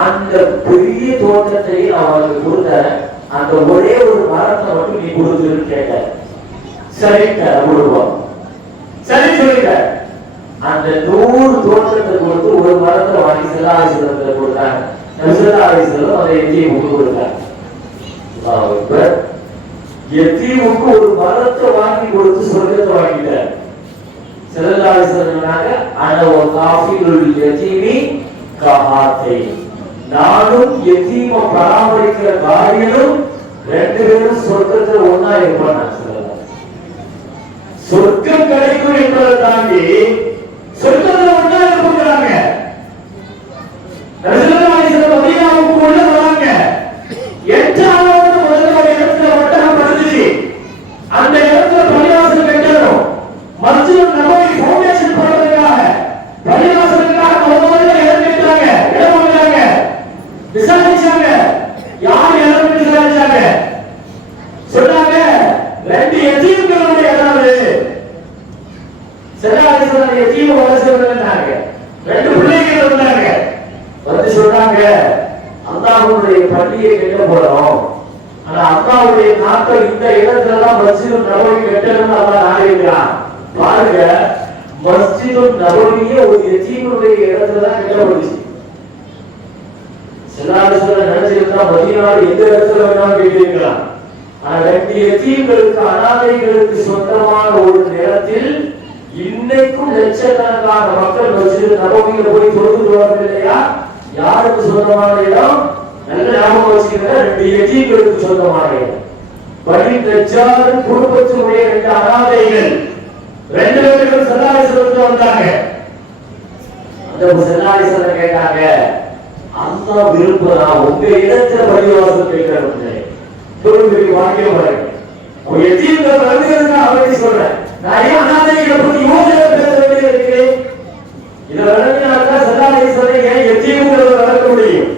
அந்த பெரிய தோட்டத்தை நான் அவனுக்கு கொடுத்தேன், அந்த ஒரே ஒரு மரத்தை மட்டும் நீ கொடுத்துருன்னு கேட்ட. சரிங்க கொடுப்போம், சரி சொல்லிட்ட. அந்த 100 தோட்டத்தை கொடுத்து ஒரு மரத்தை வாங்கி ஸல்லல்லாஹு அலைஹி வஸல்லம் கொடுத்தாங்க. ஸல்லல்லாஹு அலைஹி வஸல்லம் அதை எத்தீமுக்கு கொடுத்தாங்க. எத்தீமுக்கு ஒரு மரத்தை வாங்கி கொடுத்து சொர்க்கத்தை வாங்கிட்டார். ஸல்லல்லாஹு அலைஹி வஸல்லம் சொன்னாங்க, அன வ காஃபிலுல் யதீமி கஹாத்தை, நானும் எத்தீம பராமரிக்கிற காரியனும் ரெண்டு பேரும் சொர்க்கத்தில் ஒன்னா இருப்பாங்க. சொர்க்கம் கிடைக்கும் என்பதை தாண்டி சொர்க்கத்தில் ஒன்னா இருப்பாங்க. மதீனாவுக்கு உள்ள வராங்க, 8வது முதல்ல ஒரு இடத்துல ஒட்டகம் படுத்துச்சு, அந்த இடத்துல பள்ளிவாசல் கட்டணும், மஸ்ஜித் நபவி ஃபவுண்டேஷன் போடுறதுக்காக பள்ளிவாசலுக்காக முதல்ல இடம் கேட்டாங்க, இடம் வாங்கினாங்க, விசாரிச்சாங்க, யார் இடம் விசாரிச்சாங்க, சொன்னாங்க 2 எத்தீம்களுடைய இடம். ஸல்லல்லாஹு அலைஹி வஸல்லம் எத்தீம் வளர்ச்சினாங்க, 2 பிள்ளைகள் வந்தாங்க, வந்து சொன்னாங்க, அல்லாஹ்வுடைய பள்ளியை கட்ட போறோம், ஆனா அல்லாஹ்வுடைய நாட்கள் இந்த இடத்துல மஸ்ஜித் நபவி கட்டணும்னு அல்லாஹ் நாடிக்கிறான். பாருங்க, மஸ்ஜித் நபவியே ஒரு எத்தீமுடைய இடத்துல தான் கட்டப்பட்டுச்சு. ஸல்லல்லாஹு அலைஹி வஸல்லம் நினைச்சிருந்தா மதீனாவில் எந்த இடத்துல வேணாலும் கட்டியிருக்கலாம். ஆனா 2 எத்தீம்களுக்கு, அனாதைகளுக்கு சொந்தமான ஒரு நேரத்தில் இன்னைக்கும் லட்சக்கணக்கான மக்கள் மஸ்ஜித் நபவியில போய் தொழுது வருவாங்க இல்லையா? யாருக்கு சொந்தமான இடம்? நல்ல ஞாபகம் வச்சுக்கிற, 2 எத்தீம்களுக்கு சொந்தமான இடம். பனி தஜ்ஜால் குடும்பத்தினுடைய 2 அனாதைகள் 2 பேரும் ஸல்லல்லாஹு வந்தாங்க. அந்த ஸல்லல்லாஹு அலைஹி கேட்டாங்க, அல்லாஹ் விரும்புறா உங்க இடத்துல பள்ளிவாசல் கேட்கறது பொருள்களை வாங்கிய பாருங்க. அவங்க எத்தீம்கள் வருகிறதுக்கு அப்படி சொல்றேன். நான் ஏன் அனாதைகளை பத்தி யோசனை பேச வேண்டியிருக்கு? இதை வழங்கினாக்கா ஸல்லல்லாஹு ஏன் எத்தீம்களை வளர்க்க முடியும்?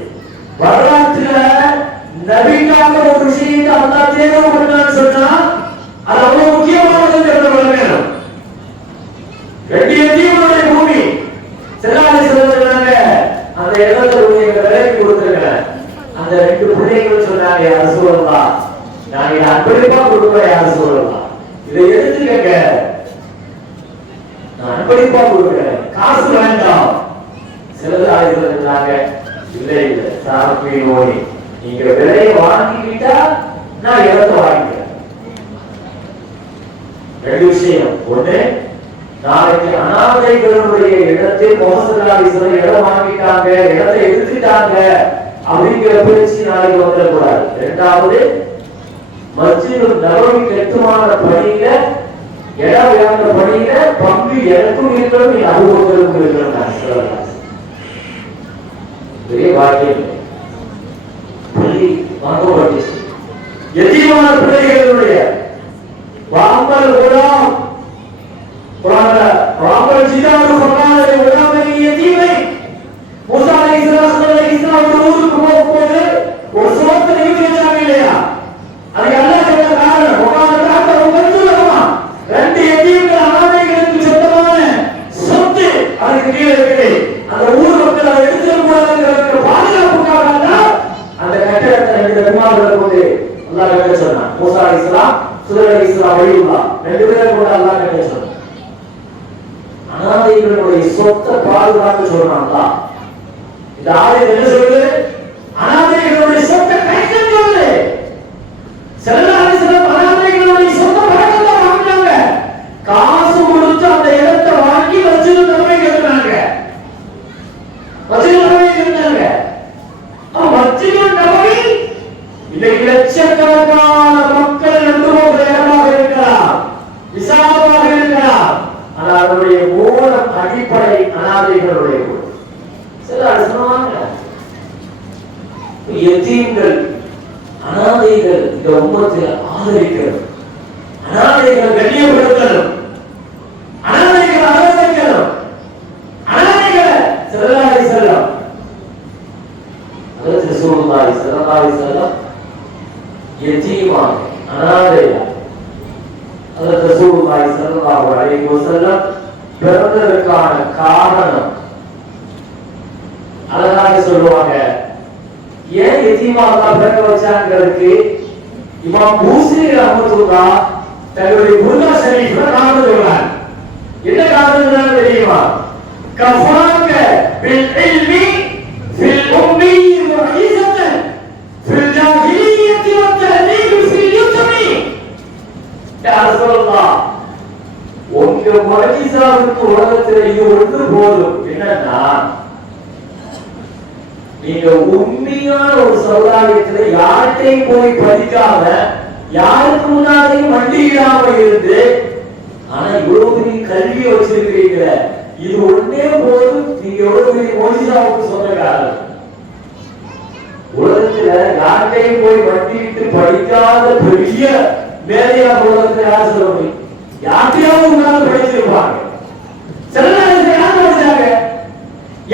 வரலாற்றுல நபிக்காக ஒரு விஷயத்தை அல்லாஹ் தேர்வு பண்ணான்னு சொன்னா அது அவ்வளவு முக்கியமானது என்று வழங்கணும். 2 எத்தீம்களுடைய பூமி ஸல்லல்லாஹு சொன்னாங்க, அந்த இடத்துல நீங்க விலைக்கு கொடுத்துருங்க. அந்த 2 பிள்ளைகள் சொன்னாங்க, யா ரசூலல்லாஹ் நான் இதை அன்பளிப்பா கொடுக்குறேன், யா ரசூலல்லாஹ் இதை எடுத்துக்கங்க, நான் அன்பளிப்பா கொடுக்குறேன், காசு வேண்டாம். ஸல்லல்லாஹு சொன்னாங்க, இல்லை இல்லை சாமி நோய், நீங்க விலையை வாங்கிக்கிட்டா நான் இடத்தை வாங்கிக்கிறேன். 2 விஷயம். ஒண்ணு, நாளைக்கு அனாதைகளுடைய இடத்தை முஹம்மது இடம் வாங்கிட்டாங்க, இடத்தை எடுத்துட்டாங்க அப்படிங்கிற பேச்சு நாளைக்கு வந்துடக்கூடாது. 2வது, மஸ்ஜித் நபவி கட்டுமான பணியில இடம் வாங்குற பணியில பங்கு எனக்கும் இருக்கணும், நீ அபூபக்கருக்கும் இருக்கணும். பெரிய வாக்கியம் பள்ளி வாங்கப்பட்டுச்சு. எத்தீமான பிள்ளைகளுடைய வாங்கல் குலாம் வாங்கல் ஜிதாரு ஃபகாலே உலாமனி யதீமை. மூசா அலைஹிஸ்ஸலாம் ஒரு ஊருக்கு போகும்போது ஒரு சோத்தை நிறுத்தி வச்சாங்க இல்லையா? அதுக்கு அல்லாஹ் சொன்ன காரணம் உட்கார்ந்து ஒரு கருத்துலமா 2 எத்தீம்கள் அனாதைகளுக்கு சொந்தமான சொத்து அதுக்கு கீழே இருக்குது. அந்த ஊர் மக்கள் அதை எடுத்துக்க கூடாதுங்கிற பாதுகாப்புக்காக அந்த கட்டடத்தை 2 குமாரர்களை கொண்டு அல்லாஹ் கட்ட சொன்னான். மூசா அலைஹிஸ்ஸலாம் சுலைமான் அலைஹிஸ்ஸலாம் வழியுல்லா 2 பேரை கொண்டு அல்லாஹ் கட்ட சொன்னான். அனாதைகளுடைய சொத்தை பாதுகாக்க சொல்றாங்க. இந்த ஆயத்து என்ன சொல்லுது? அனாதைகளுடைய சொத்தை கையில் சொல்லுது. ஸல்லல்லாஹு அலைஹி வஸல்லம் அனாதைகளுடைய சொத்தை பரக்கத்தை வாங்கினாங்க. காசு கொடுத்து அந்த இடத்தை வாங்கி மஸ்ஜித் நபவி கட்டினாங்க. மஸ்ஜித் நபவி கட்டினாங்க. மஸ்ஜித் நபவி இன்னைக்கு லட்சக்கணக்கான மக்கள் நடந்து போகிற இடமாக இருக்கலாம், விசாலமாக இருக்கலாம். ஆனால் அதனுடைய மூலம் அடிப்படை அனாதைகளுடைய எத்தீம்கள் அனாதைகள் இந்த உம்மத்தில் ஆதரிக்கணும், அனாதைகள் கண்ணியப்படுத்தணும், அனாதைகள் ஆதரிக்கணும். அனாதைகளை ஸல்லல்லாஹு அலைஹி வஸல்லம் ஹஜ்ரத் ரசூலுல்லாஹி ஸல்லல்லாஹு அலைஹி வஸல்லம் எத்தீமா அனாதையா ஹஜ்ரத் ரசூலுல்லாஹி ஸல்லல்லாஹு அலைஹி வஸல்லம் பிறந்ததற்கான காரணம் அழகாக சொல்லுவாங்க. ஏன் எத்தீமா அல்லாஹ் பிறக்க வச்சாங்கிறதுக்கு இமாம் பூஸிரி ரஹ்மத்துல்லாஹ் தன்னுடைய முர்தா ஷரீஃப்ல காரணம் சொல்றாங்க. என்ன காரணம் தெரியுமா? கஃபாக பில் இல்மி ஃபில் உம்மி முஹீஸத்தன் ஃபில் ஜாஹிலிய்யத்தி வ தஹதீப் ஃபில் யுத்மி. யா ரசூலல்லாஹ் உங்க முஹீஸாவுக்கு உலகத்தில் இது ஒன்று போதும். என்னன்னா நீங்க உண்மையான ஒரு சமுதாயத்துல யார்கிட்டையும் போய் படிக்காம யாருக்கு முன்னாடியும் மண்டியிடாம இருந்து ஆனா இவ்வளவு பெரிய கல்வியை வச்சிருக்கிறீங்க, இது ஒன்னே போதும். நீங்க எவ்வளவு பெரிய மொழிசாவுக்கு சொந்தக்காரர். உலகத்துல யார்கிட்டையும் போய் மண்டிட்டு படிக்காத பெரிய மேதையா உலகத்துல யார் சொல்ல முடியும்? யார்கிட்டையாவது உட்கார்ந்து படிச்சிருப்பாங்க. சில நேரத்தில் யார் படிச்சாங்க?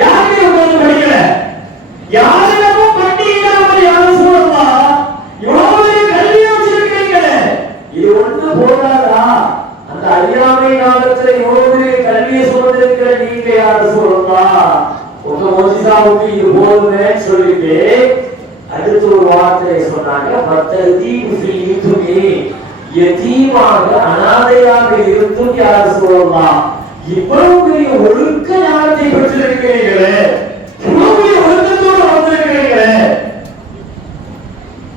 யார்கிட்டையும் உட்கார்ந்து படிக்கல. யாரிடமும் பண்டிகையாமல் யாரும் சொல்லலாம். இவ்வளவு கல்வி வச்சிருக்கீங்களே, இது ஒன்று போதாதா? அந்த அறியாமை காலத்துல இவ்வளவு கல்வியை சுமந்திருக்கிற நீங்க யாரும் சொல்லலாம். உங்க மொழிசாவுக்கு இது போதுமே சொல்லிட்டு அடுத்து ஒரு வார்த்தையை சொன்னாங்க. எதீமாக அனாதையாக இருந்தும் யார் சொல்லலாம். இவ்வளவு பெரிய ஒழுக்க ஞானத்தை பெற்றிருக்கிறீர்களே, இவ்வளவு பெரிய ஒழுக்கத்தோடு வந்திருக்கிறீர்களே,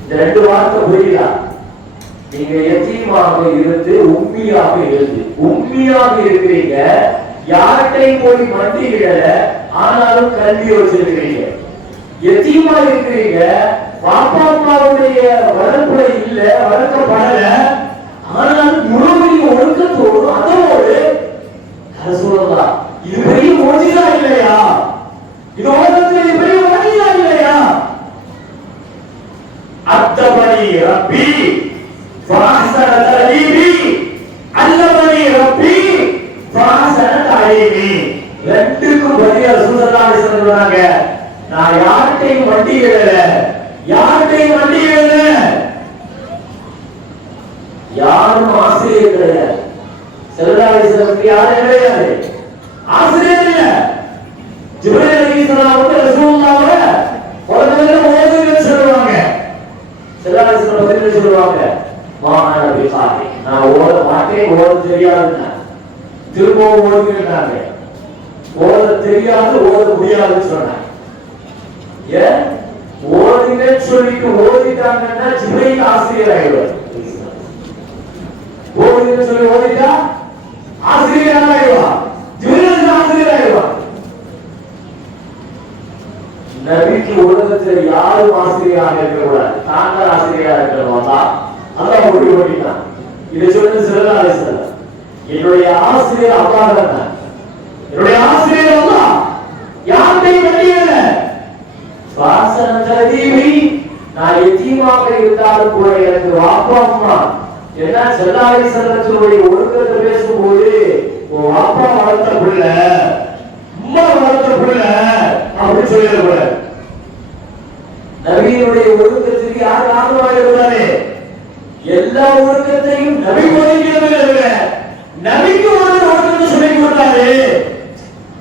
இந்த 2 வார்த்தை புரியுதா? நீங்க எதீமாக இருந்து உம்மியாக இருந்து உம்மியாக இருக்கிறீங்க, யார்கிட்டையும் போய் மண்டியிடல, ஆனாலும் கல்வி வச்சிருக்கிறீங்க. எதீமா இருக்கிறீங்க, பாப்பா அம்மாவுடைய வளர்ப்புல இல்ல, வளர்க்கப்படல. ஆனால் முழுமையை ஒழுக்கத்தோடு அதோடு சொல்லலாம். இது பெரிய மோஜிதா இல்லையா? இது உலகத்தில் இது பெரிய மோஜிதா இல்லையா? அத்தபனி ரப்பி ஃபஹஸன தலீபி, அல்லபனி ரப்பி ஃபஹஸன தலீபி. ரெண்டுக்கும் பதிலா ரசூலுல்லாஹி அலைஹி வஸல்லம் சொல்றாங்க, நான் யார்கிட்டையும் வண்டி எழுதல, யார்கிட்டையும் வண்டி எழுதல. யாரும் ஆசிரியர் கிடையாது. ஸல்லல்லாஹு அலைஹி வஸல்லம் யாரும் கிடையாது, ஆசிரியர் இல்ல. ஜிப்ரீல் அலைஹிஸ்ஸலாம் வந்து ரசூலுல்லாஹ்வை முதல்ல ஓதுங்கன்னு சொல்லுவாங்க. ஸல்லல்லாஹு அலைஹி வஸல்லம் பதில் சொல்லுவாங்க, மாஅன பிகாரி, நான் ஓத மாட்டேன், ஓத தெரியாதுன்னா. திரும்பவும் ஓதுங்கன்னாங்க. ஓத தெரியாது, ஓத முடியாதுன்னு சொன்னாங்க. ஏன் ஓதுங்கன்னு சொல்லிட்டு ஓதிட்டாங்கன்னா ஜிப்ரீல் ஆசிரியர் ஆயிடுவார். ஓதுங்கன்னு சொல்லி ஓதிட்டா ஆசிரியர் ஆயிடுவா, ஜிப்ரீல் ஆசிரியர் ஆயிடுவா. நபிக்கு உலகத்தில் யாரும் ஆசிரியராக இருக்கக்கூடாது, தான் தான் ஆசிரியராக இருக்கணும். அல்லாஹ் முடிவு பண்ணிட்டான். இதை சொல்லி ஸல்லல்லாஹு அலைஹி வஸல்லம், என்னுடைய ஆசிரியர் அல்லாஹ் தான், என்னுடைய ஆசிரியர் அல்லாஹ், யார்கிட்டையும் வண்டியல்ல. வாசன தலீபி, நான் எத்தீமாக இருந்தாலும் கூட எனக்கு வாப்பா அம்மா என்ன ஸல்லல்லாஹு அலைஹி வஸல்லத்துடைய ஒழுக்கத்தை பேசும்போது, உன் வாப்பா வளர்த்த பிள்ளை, அம்மா வளர்த்த பிள்ளை அப்படின்னு சொல்லிடக்கூடாது. நபியினுடைய ஒழுக்கத்துக்கு யார் ஆதரவாக இருக்கிறாரு? எல்லா ஒழுக்கத்தையும் நபி போதிக்கிறது, நபிக்கு ஒரு ஒழுக்கத்தை சொல்லி கொடுத்தாரு.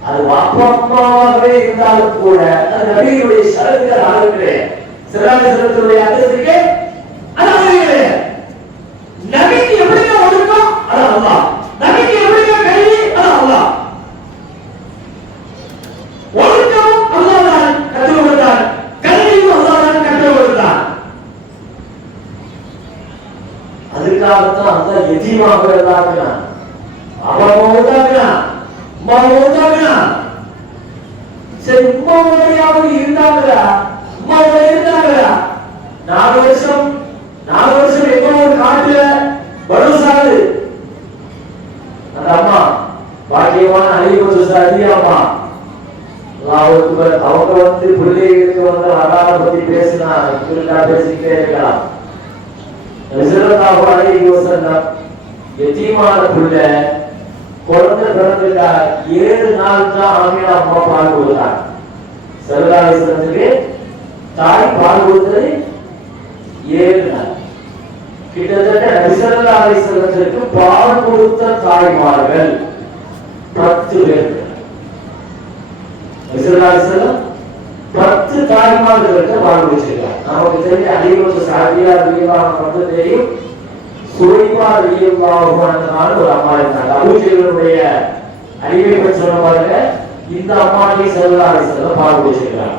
அது வாப்பா அம்மாவாகவே இருந்தாலும் கூட அது நபியினுடைய ஷரத்துகள் ஆகவே சிறாசனத்துடைய அந்தஸ்துக்கு அதாவது நபிக்கு எப்படி ஒழுக்கம் அது அல்லாஹ், நபிக்கு எப்படி கல்வி அது அல்லாஹ். ஒழுக்கம் அல்லாஹ் தான் கற்றுக் கொடுத்தான், கல்வியும் அல்லாஹ் தான் கற்றுக் கொடுத்தான். அதுக்காகத்தான் அந்த எதீமாக இருந்தாங்க, அவன் உண்டாங்க, அம்மா உண்டாங்க. சரி, உம்மாவுடையாவது இருந்தாங்களா, அம்மாவோட இருந்தாங்களா? 4 வருஷம் எங்க ஒரு காட்டுல படுசாது அந்த அம்மா பாக்கியமான அழிவு சாதி அம்மா. அவங்க வந்து பிள்ளைகளுக்கு வந்து வரலாற பத்தி பேசினா பேசிக்கிட்டே இருக்கலாம். எத்தீமான பிள்ளை குழந்தை பிறந்துட்டா 7 நாள் தான் ஆமினா அம்மா பால் கொடுத்தாங்க. ஸல்லல்லாஹு அலைஹி வஸல்லத்துக்கு தாய் பால் கொடுத்தது 7 நாள். கிட்டத்தட்ட நபி ஸல்லல்லாஹு அலைஹி வஸல்லத்துக்கு பால் கொடுத்த தாய்மார்கள் 10 பேர். நபி ஸல்லல்லாஹு அலைஹி வஸல்லம் 10 தாய்மார்களுக்கு பால் கொடுத்திருக்காங்க. நமக்கு தெரிஞ்ச அலிபத்து சாதியா ரலியல்லாஹு அன்ஹு தெரியும், சுலைமா ரலியல்லாஹு அன்ஹா ஒரு அம்மா இருந்தாங்க. அபூஜஹலுடைய அலிவை பற்றி சொன்ன பாருங்க, இந்த அம்மாவை ஸல்லல்லாஹு அலைஹி வஸல்லம் பால் கொடுத்திருக்காங்க.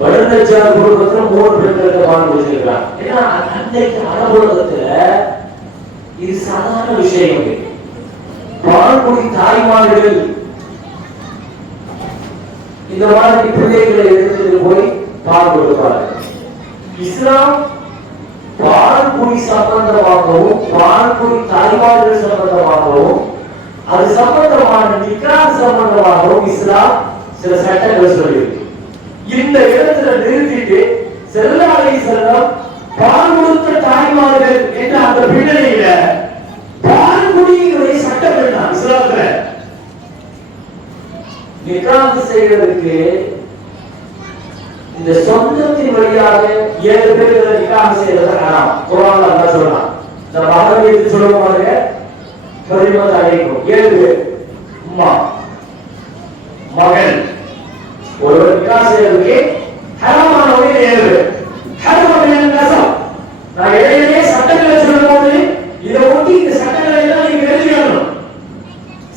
படுநஜார் குடும்பத்துல 3 பெண்களுக்கு பால் கொடுத்திருக்காங்க. ஏன்னா அன்னைக்கு அரபுலகத்துல இது சாதாரண விஷயம். பால் குடி தாய்மார்கள் இந்த மாதிரி பிள்ளைகளை எடுத்துட்டு போய் பால் கொடுப்பாங்க. இஸ்லாம் பால் குடி சம்பந்தமாகவும் பால் குடி தாய்மார்கள் சம்பந்தமாகவும் அது சம்பந்தமான நிக்காஹ் சம்பந்தமாகவும் இஸ்லாம் சில சட்டங்கள் சொல்லியிருக்கு. இந்த இடத்துல நிறுத்திட்டு ஸல்லல்லாஹு அலைஹி வஸல்லம் பால் கொடுத்த தாய்மார்கள் என்ற அந்த பின்னணியில பால் குடியினுடைய சட்டம் என்ன இஸ்லாத்துல? நிக்காஹ் செய்வதற்கு இந்த சொந்தத்தின் வழியாக 7 பேர்களை நிக்காஹ் செய்வது ஹராம். குர்ஆன்ல அல்லாஹ் சொல்றான். இந்த பகவத்கீதை சொல்லும் பாருங்க, கலிமத் அலைக்கும் 7 பேர், அம்மா மகன், ஒருவர் நிக்காஹ் செய்வதற்கு ஹராமானவங்க 7 பேர். ஹராமான நஸப் நான் இடையிலே சட்டங்களை சொல்லும்போது இதை ஒட்டி இந்த சட்டங்களை எல்லாம் நீங்க தெரிஞ்சுக்கணும்.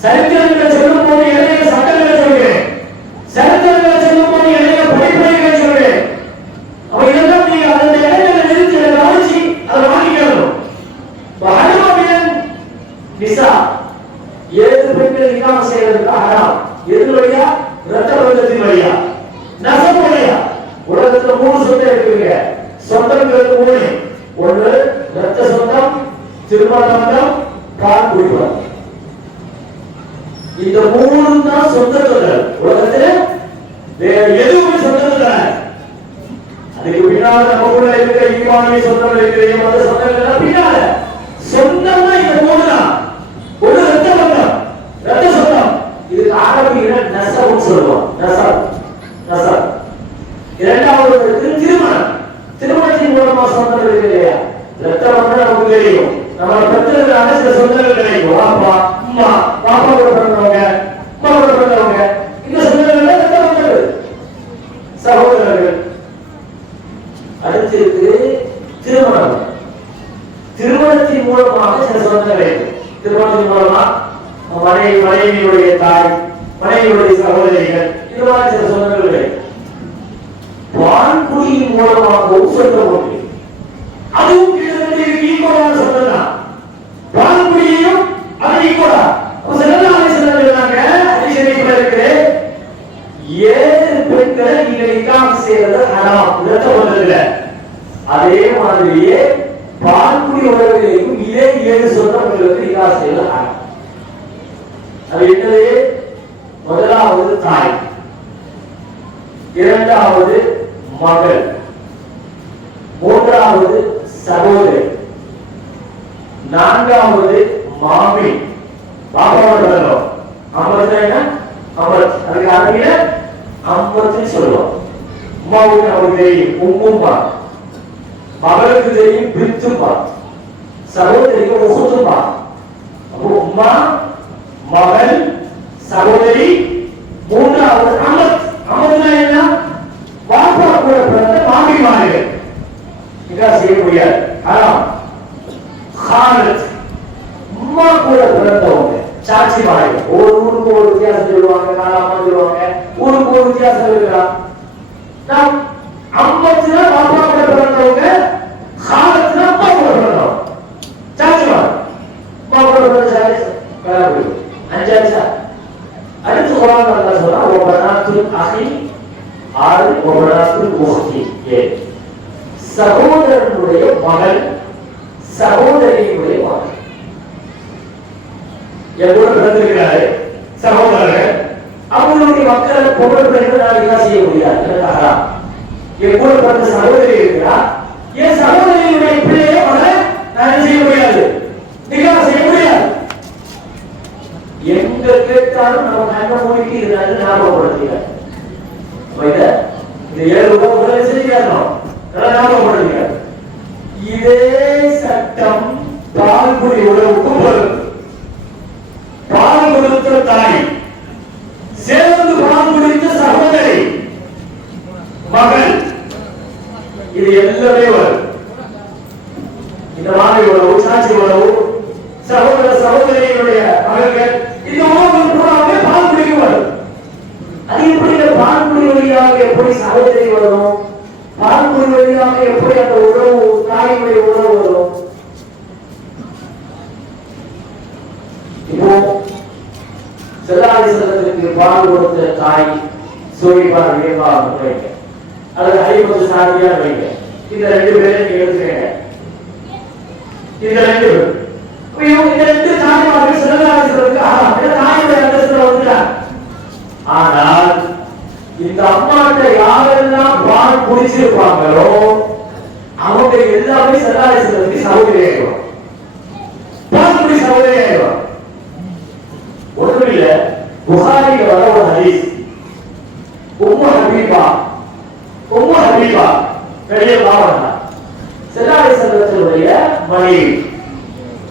சரித்திரங்களை சொல்லும்போது இடையில சட்டங்களை சொல்கிறேன், சரித்திரங்களை சொல்லும்போது இடையில படிப்படைகளை சொல்கிறேன். அவ இதெல்லாம் நீங்க அந்த இடையில நிறுத்தி கவனிச்சு அதை வாங்கிக்கணும். ஹராமின் நிசா 7 பெண்கள் நிக்காஹ் செய்வதற்கு ஹராம். எது வழியா? இரத்த பந்தத்தின் வழியா, நஸப் வழியா. உலகத்துல 3 திருமண பந்தம், பால் குடிப்பது. இந்த மூணு தான் சொந்தங்கள். உலகத்துல வேற எதுவுமே சொந்தம் இல்லை. அதுக்கு பின்னால நமக்குள்ள இருக்கிற ஈமானிய சொந்தங்கள் இருக்கிற மத சொந்தங்கள் பின்னால சொந்தம்னா இந்த மூணு தான். ஒரு ரத்த பந்தம், ரத்த சொந்தம். இதுக்கு அரபியில நஸப்னு சொல்லுவோம். நஸப். இரண்டாவது திருமணம். திருமணத்தின் மூலமா சொந்தங்கள் இருக்கு இல்லையா? ரத்த பந்தம் நமக்கு தெரியும். நம்ம பெற்றோர்களான சில சொந்தங்கள் கிடைக்கும். அப்பா அம்மா, பாப்பா கூட பிறந்தவங்க, அம்மா கூட பிறந்தவங்க, இந்த சொந்தங்கள் ரத்த பந்தங்கள், சகோதரர்கள். அடுத்து இருக்கு திருமணம். திருமணத்தின் மூலமாக சில சொந்தங்கள் கிடைக்கும். திருமணத்தின் மூலமா மனைவியுடைய தாய், மனைவியுடைய சகோதரிகள், இது மாதிரி சில சொந்தங்கள் கிடைக்கும். பால்குடியின் மூலமாகவும் சொந்தம் உண்டு. அதுவும் கிட்டத்தட்ட ஈக்குவலான சொந்தம் தான். பால்குடியையும் அது ஈக்குவலா. இருக்கு 7 பெண்களை நீங்க நிக்காஹ் செய்யறது ஹராம். அதே மாதிரியே பால்குடி உறவுகளையும் இதே 7 சொந்தங்களுக்கு நிக்காஹ் செய்யறது ஹராம். அது என்னது? முதலாவது தாய், இரண்டாவது மகள், மூன்றாவது சகோதரி, நான்காவது மாமி. பாப்பாவோட வரணும். அதுக்கு அரபியில அம்மத்து சொல்லுவோம். அம்மாவுக்கு நமக்கு தெரியும் உம்மும்பா, மகளுக்கு தெரியும் பித்தும்பா, சகோதரிக்கு உசுத்தும்பா. அப்போ உம்மா, மகள், சகோதரி, மூன்றாவது அம்மத். அம்மத்னா என்ன? பாப்பா கூட பிறந்த மாமிமார்கள். நிக்காஹ் செய்ய முடியாது. ஆனா ஹாலத், அம்மா கூட பிறந்தவங்க, சாட்சி மாறி. ஒரு ஊருக்கு ஒரு வித்தியாசம் சொல்லுவாங்க, காலாமா சொல்லுவாங்க, ஊருக்கு ஒரு வித்தியாசம் இருக்கலாம். நாம் அம்மத்துனா பாப்பா கூட பிறந்தவங்க, ஹாலத்னா அப்பா கூட பிறந்தவங்க, சாட்சி மாறி. அம்மா கூட பிறந்த சாட்சி கலாபுரி அஞ்சாச்சா. அடுத்து குர்ஆன் அல்லாஹ் சொல்றா வபனாத்துல் அஹி 6 வபனாத்துல் உஹ்தி 7. சகோதரனுடைய மகள், சகோதரியுடைய மகள். எவ்வளவு பிறந்திருக்கிறாரு சகோதரர்கள், அவங்களுடைய மக்களை பொருள் பிள்ளைகள் நான் செய்ய முடியாது. எவ்வளவு பிறந்த சகோதரி இருக்கிறா, என் சகோதரியுடைய பிள்ளையை மகளை நான் செய்ய முடியாது, நிக்காஹ் செய்ய முடியாது. எங்க கேட்டாலும் நம்ம கண்ண மூடிக்கு இருந்தாலும் ஞாபகப்படுத்தினார். இந்த 7 உறவுகளை செஞ்சுக்கணும், ஞாபகப்படுத்தினார். இதே சட்டம் பால்குடி உறவுக்கு வரும். பால் கொடுத்த தாய், சேர்ந்து பால் குடித்த சகோதரி, மகள், இது எல்லாமே வரும். இந்த மாதிரி உறவு, சாட்சி உறவு, சகோதர சகோதரியுடைய மகள்கள், இந்த உறவு பூராவே பால் குடிக்கு வரும். அது எப்படி பால் குடி வழியாக எப்படி சகோதரி வரும், பால் குடி வழியாக எப்படி அந்த உறவு தாயுடைய உறவு வரும்? இப்போ செல்லாதிசலத்திற்கு பால் கொடுத்த தாய் சோழிப்பார் வியப்பாக வைங்க, அல்லது ஐம்பது சாதியா வைங்க. இந்த 2 பேரை நீங்க எடுத்துக்கங்க. இந்த 2 பேர் இந்த 2 தாய்மார்கள் செல்லாதிசலத்துக்கு தாயுடைய அந்தஸ்துல வந்துட்டார். ஆனால் இந்த அம்மாட்ட யாரெல்லாம் பால் குடிச்சிருப்பாங்களோ அவங்க எல்லாமே செல்லாதிசலத்துக்கு சகோதரி ஆயிடுவாங்க, பால் குடி சகோதரி ஆயிடுவாங்க. ஒன்றுமில்ல, புகாரில வர ஒரு ஹதீஸ். உம்மு ஹபீபா பெரிய பாவனா செல்லாதிசலத்தினுடைய மனைவி.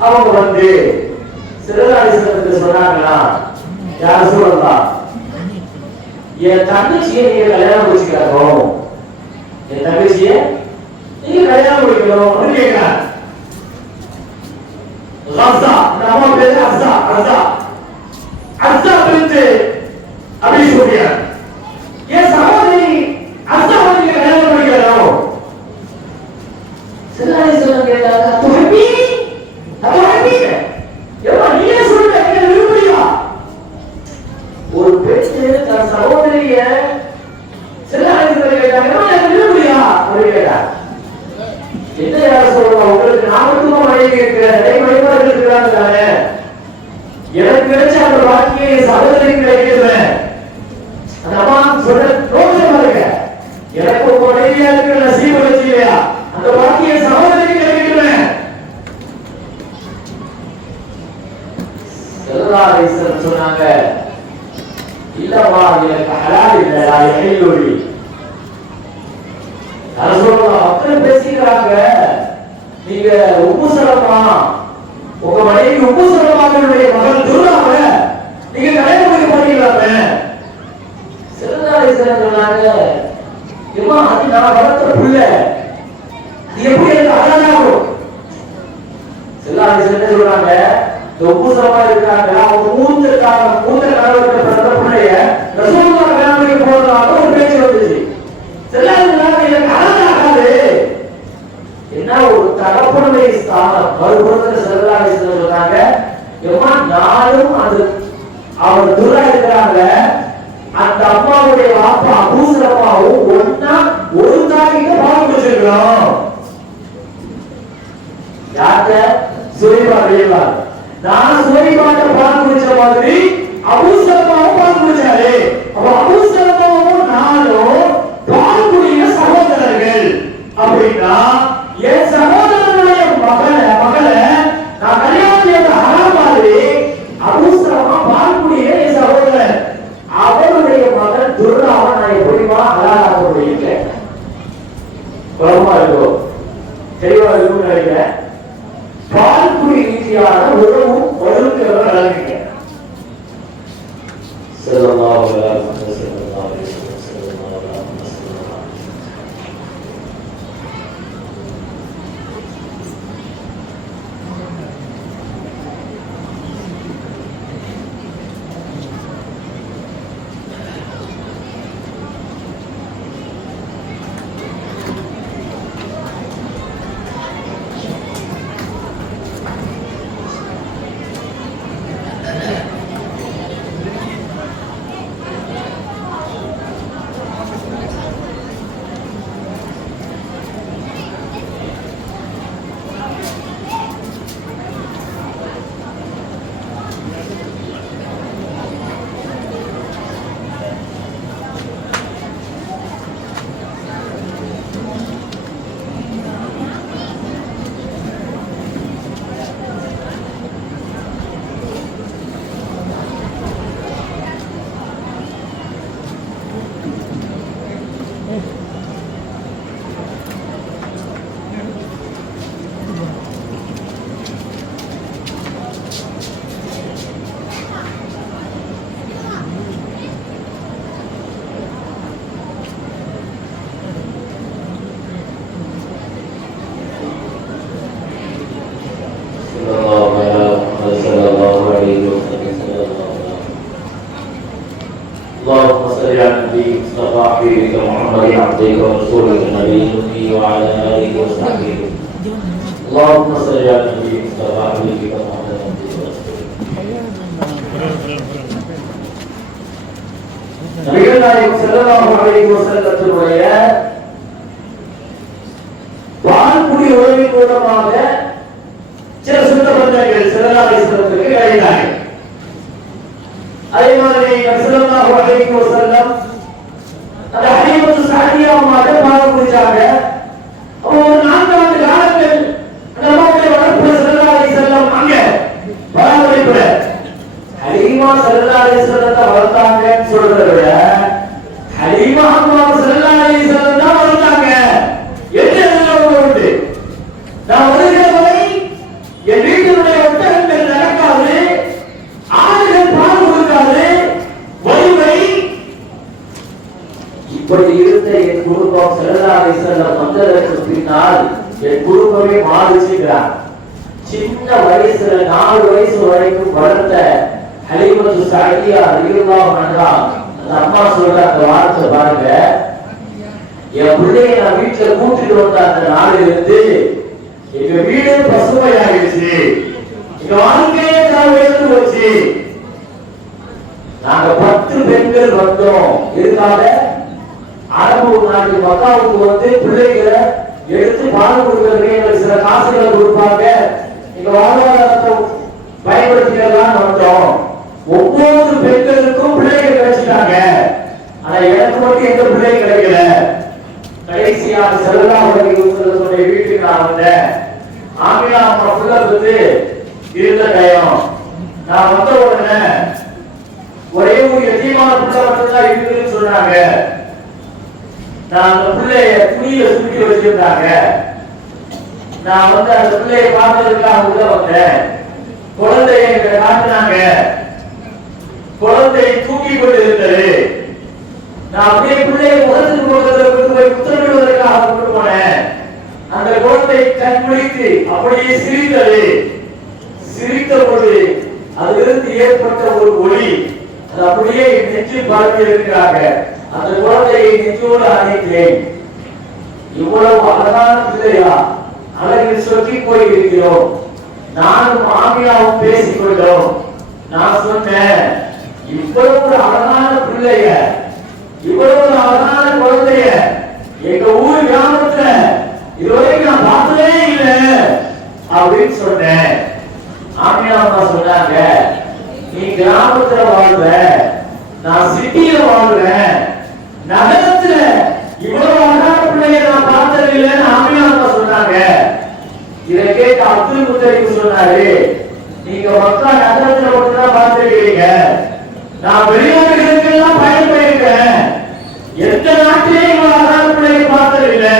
அவங்க வந்து செல்லாதிசலத்துக்கு சொன்னாங்களா, யார் சொல்லலாம், என் தங்கச்சியை நீங்க கல்யாணம் முடிச்சுக்கணும், என் தங்கச்சியை நீங்க கல்யாணம் முடிக்கணும் அப்படின்னு கேட்கிறார். அம்மா பேரு அஸ்ஸா பிரித்து அபி சுஃபியான், என் சகோதரி அஸ்ஸா நீங்க கல்யாணம் முடிக்கணும். செல்லாதிசலம் கேட்டாங்க, துஹபி எவ்வளவு நீயே சொல்லுங்க, என்ன விரும்புறியா? ஒரு பெண் தன் சகோதரிய செல்லாதிசலம் கேட்டாங்க, என்ன விரும்புறியா அப்படின்னு கேட்டார். என்ன யார சொல்றோம், உங்களுக்கு 40 மனைவி இருக்கிற சகோதரிகளை கேட்கிறேன். அந்த அம்மா சொல்ற ரோஷம் பாருங்க. எனக்கு ஒரு மனைவியா இருக்கிற நசீப வச்சு இல்லையா அந்த வாக்கிய சகோதரிகளை கேட்கிறேன். செல்லாதீசர் சொன்னாங்க, இல்லவா எனக்கு ஹலால் இல்லடா எல்லோரி. மக்கள் பேசிக்கிறாங்க, நீங்க உப்பு சலமா உங்க மனைவி உப்பு சலமாவுடைய மகன் துர்ராம நீங்க கல்யாணம் பண்ணிக்கலாமே. செல்லாதீசர் சொன்னாங்க, ஏமா அது நான் வளர்த்த புள்ள, எப்படி எனக்கு ஹலாலாகும்? செல்லாதீசர் என்ன சொல்றாங்க, உப்புசலமா இருக்காங்க, அவங்க மூத்த கணவருக்கு பிறந்த பிள்ளைய ரசூலுல்லாஹ் கல்யாணம் போடுறாங்க. ஒரு பேச்சு வந்துச்சு, செல்லாதீசர் எனக்கு ஹலாலாகாது. என்ன ஒரு தகப்பனுடைய ஸ்தானம். மறுபுறத்தில் செல்லாதீசர் சொல்றாங்க, ஏமா நானும் அது அவர் துரா இருக்கிறாங்க, அந்த அம்மாவுடைய அப்பா அபூசலமாவும் ஒன்னா ஒரு தாய்க்கு பால் குடிச்சிருக்கிறோம். யார்கிட்ட? சுரைபா அடையலாம். நான் சுரைபாட்ட பால் குடிச்ச மாதிரி அபூசலமாவும் பால் குடிச்சாரு. அப்ப அபூசலமாவும் நானும் பால் குடிக்கிற சகோதரர்கள். அப்படின்னா என் சகோதரனுடைய மகளை நான் கல்யாணம் செய்த ஹராம் மாதிரி அபூசலமா பால் குடிக்கிற என் சகோதரன், அவருடைய மகன் துர்ராவை நான் எப்படிமா ஹலாலாக முடியல? குழம்பா இருக்கும், தெளிவா இருக்கும் நினைக்கிறேன். பால்குடி ரீதியான உறவும் ஒழுங்குகளும் நடந்துங்க. اللهم صل على النبي مصطفى حبيبك محمد عبدك ورسولك النبي الأمي وعلى آله وصحبه. اللهم صل على النبي مصطفى حبيبك محمد عبدك ورسولك. நபிகள் நாயகம் ஸல்லல்லாஹு அலைஹி வஸல்லத்துடைய வான்குடி உறவின் மூலமாக சில சுத்த பந்தங்கள் ஸல்லல்லாஹு அலைஹி வஸல்லத்துக்கு கிடைத்தார்கள். அதே மாதிரி ஸல்லல்லாஹு அலைஹி வஸல்லம் அந்த ஹலீமத்து ஸஅதியா அம்மாவை பாவம் குடிச்சாங்க. ஒரு 4 ஆண்டு காலங்கள் அந்த அம்மாவுடைய வளர்ப்புல ஸல்லல்லாஹு அலைஹி வஸல்லம் அங்க பராமரிப்புல ஹலீமா ஸல்லல்லாஹு அலைஹி வஸல்லத்தை வளர்த்தாங்கன்னு சொல்றதை விட ஹலீமா அம்மா ஸல்லல்லாஹு அலைஹி வஸல்லம் தான் வளர்த்தாங்க. என்ன உண்டு? நான் வருகிற வரை என் வீட்டினுடைய ஒட்டகங்கள் நடக்காது, ஆடுகள் பால் கொடுக்காது, வலிமை. இப்படி இருந்த என் குடும்பம் ஸல்லல்லாஹு அலைஹி வஸல்லம் வந்ததற்கு பின்னால் என் குடும்பமே மாறிச்சுக்கிறார். சின்ன வயசுல 4 வயசு வரைக்கும் வளர்த்த ஹலீமத்து ஸஅதியா ரலியல்லாஹு அன்ஹா அந்த அம்மா சொல்ற அந்த வார்த்தை பாருங்க, என் பிள்ளையை நான் வீட்டுல கூட்டிட்டு வந்த அந்த நாளிலிருந்து எங்க வீடு பசுமையாகிடுச்சு, எங்க வாழ்க்கையே நான் உயர்ந்து போச்சு. நாங்க 10 பெண்கள் வந்தோம். எதுக்காக? அரபு நாட்டு மக்காவுக்கு வந்து பிள்ளைகளை எடுத்து பால் கொடுக்கறதுக்கு எங்களுக்கு சில காசுகளை கொடுப்பாங்க, எங்க வாழ்வாதாரத்தை பயன்படுத்திக்கலாம் வந்தோம். ஒவ்வொரு பெண்களுக்கும் பிள்ளைகள் கிடைச்சிட்டாங்க. ஆனா எனக்கு மட்டும் எந்த பிள்ளை கிடைக்கல. கடைசியாக செல்லல்லாஹுடைய வீட்டுக்கு நான் வந்தேன். ஆமினா அம்மா புள்ள வந்து இருந்த டயம். நான் வந்த உடனே ஒரே ஒரு எதிமான புள்ள மட்டும்தான் இருக்குதுன்னு சொன்னாங்க. நான் அந்த பிள்ளைய துணியில சுருட்டி வச்சிருந்தாங்க. நான் வந்து அந்த பிள்ளையை பார்த்ததுக்காக உள்ள வந்தேன். குழந்தையை எங்களை காட்டினாங்க. குழந்தையை தூக்கி கொண்டு இருந்தது. நான் அப்படியே பிள்ளையை முகத்துக்கு கொண்டு போய் முத்தமிடுவதற்காக கொண்டு போனேன். அந்த குழந்தை கண் விழித்து அப்படியே சிரித்தது. சிரித்த போது அதிலிருந்து ஏற்பட்ட ஒரு ஒளி அது அப்படியே நெஞ்சில் பரப்பி இருக்கிறாங்க. அந்த குழந்தையை நெஞ்சோடு அணைத்தேன். இவ்வளவு அழகான பிள்ளையா அழகில் சொத்தி போய் இருக்கிறோம். நானும் மாமியாவும் பேசிக் கொண்டோம். நான் சொன்னேன், இவ்வளவு அழகான பிள்ளைய, இவ்வளவு அழகான குழந்தைய எங்க ஊர் கிராமத்துல இதுவரைக்கும் நான் பார்த்ததே இல்லை அப்படின்னு சொன்னேன். மாமியா அம்மா சொன்னாங்க, நீ கிராமத்துல வாழ்ற, நான் சிட்டியில வாழ்றேன், நகரத்துல இவ்வளவு அழகான பிள்ளைய நான் பார்த்தது இல்லைன்னு மாமியா அம்மா சொன்னாங்க. இதை கேட்டு அப்துல் முத்தலிப் சொன்னாரு, நீங்க மக்கா நகரத்துல மட்டும்தான் பார்த்திருக்கீங்க, நான் வெளிநாடுகளுக்கு எல்லாம் பயணம் பண்ணிருக்கேன், எந்த நாட்டிலேயும் இவ்வளவு அழகான பிள்ளையை பார்த்தது இல்லை.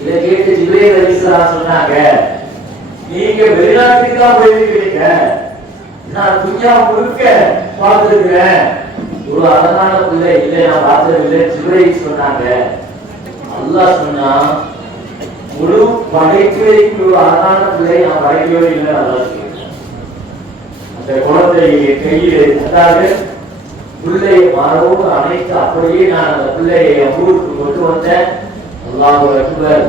இதை கேட்டு ஜிப்ரீல் அலைஹிஸ்ஸலாம் சொன்னாங்க, நீங்க வெளிநாட்டுக்கு தான் போயிருக்கீங்க, நான் துன்யா முழுக்க பார்த்திருக்கிறேன், இவ்வளவு அழகான பிள்ளை இல்லை நான் பார்த்ததில்லை. ஜிப்ரீல் சொன்னாங்க. அல்லாஹ் சொன்னா, முழு படைப்பையும் இவ்வளவு அழகான பிள்ளை நான் படைக்கவே இல்லை. அல்லாஹ் சொல்றான். அந்த குழந்தையை கையில் அதாவது பிள்ளையை மரவோடு அணைத்து அப்படியே நான் அந்த பிள்ளையை ஊருக்கு கொண்டு வந்தேன். அல்லாஹு அக்பர்.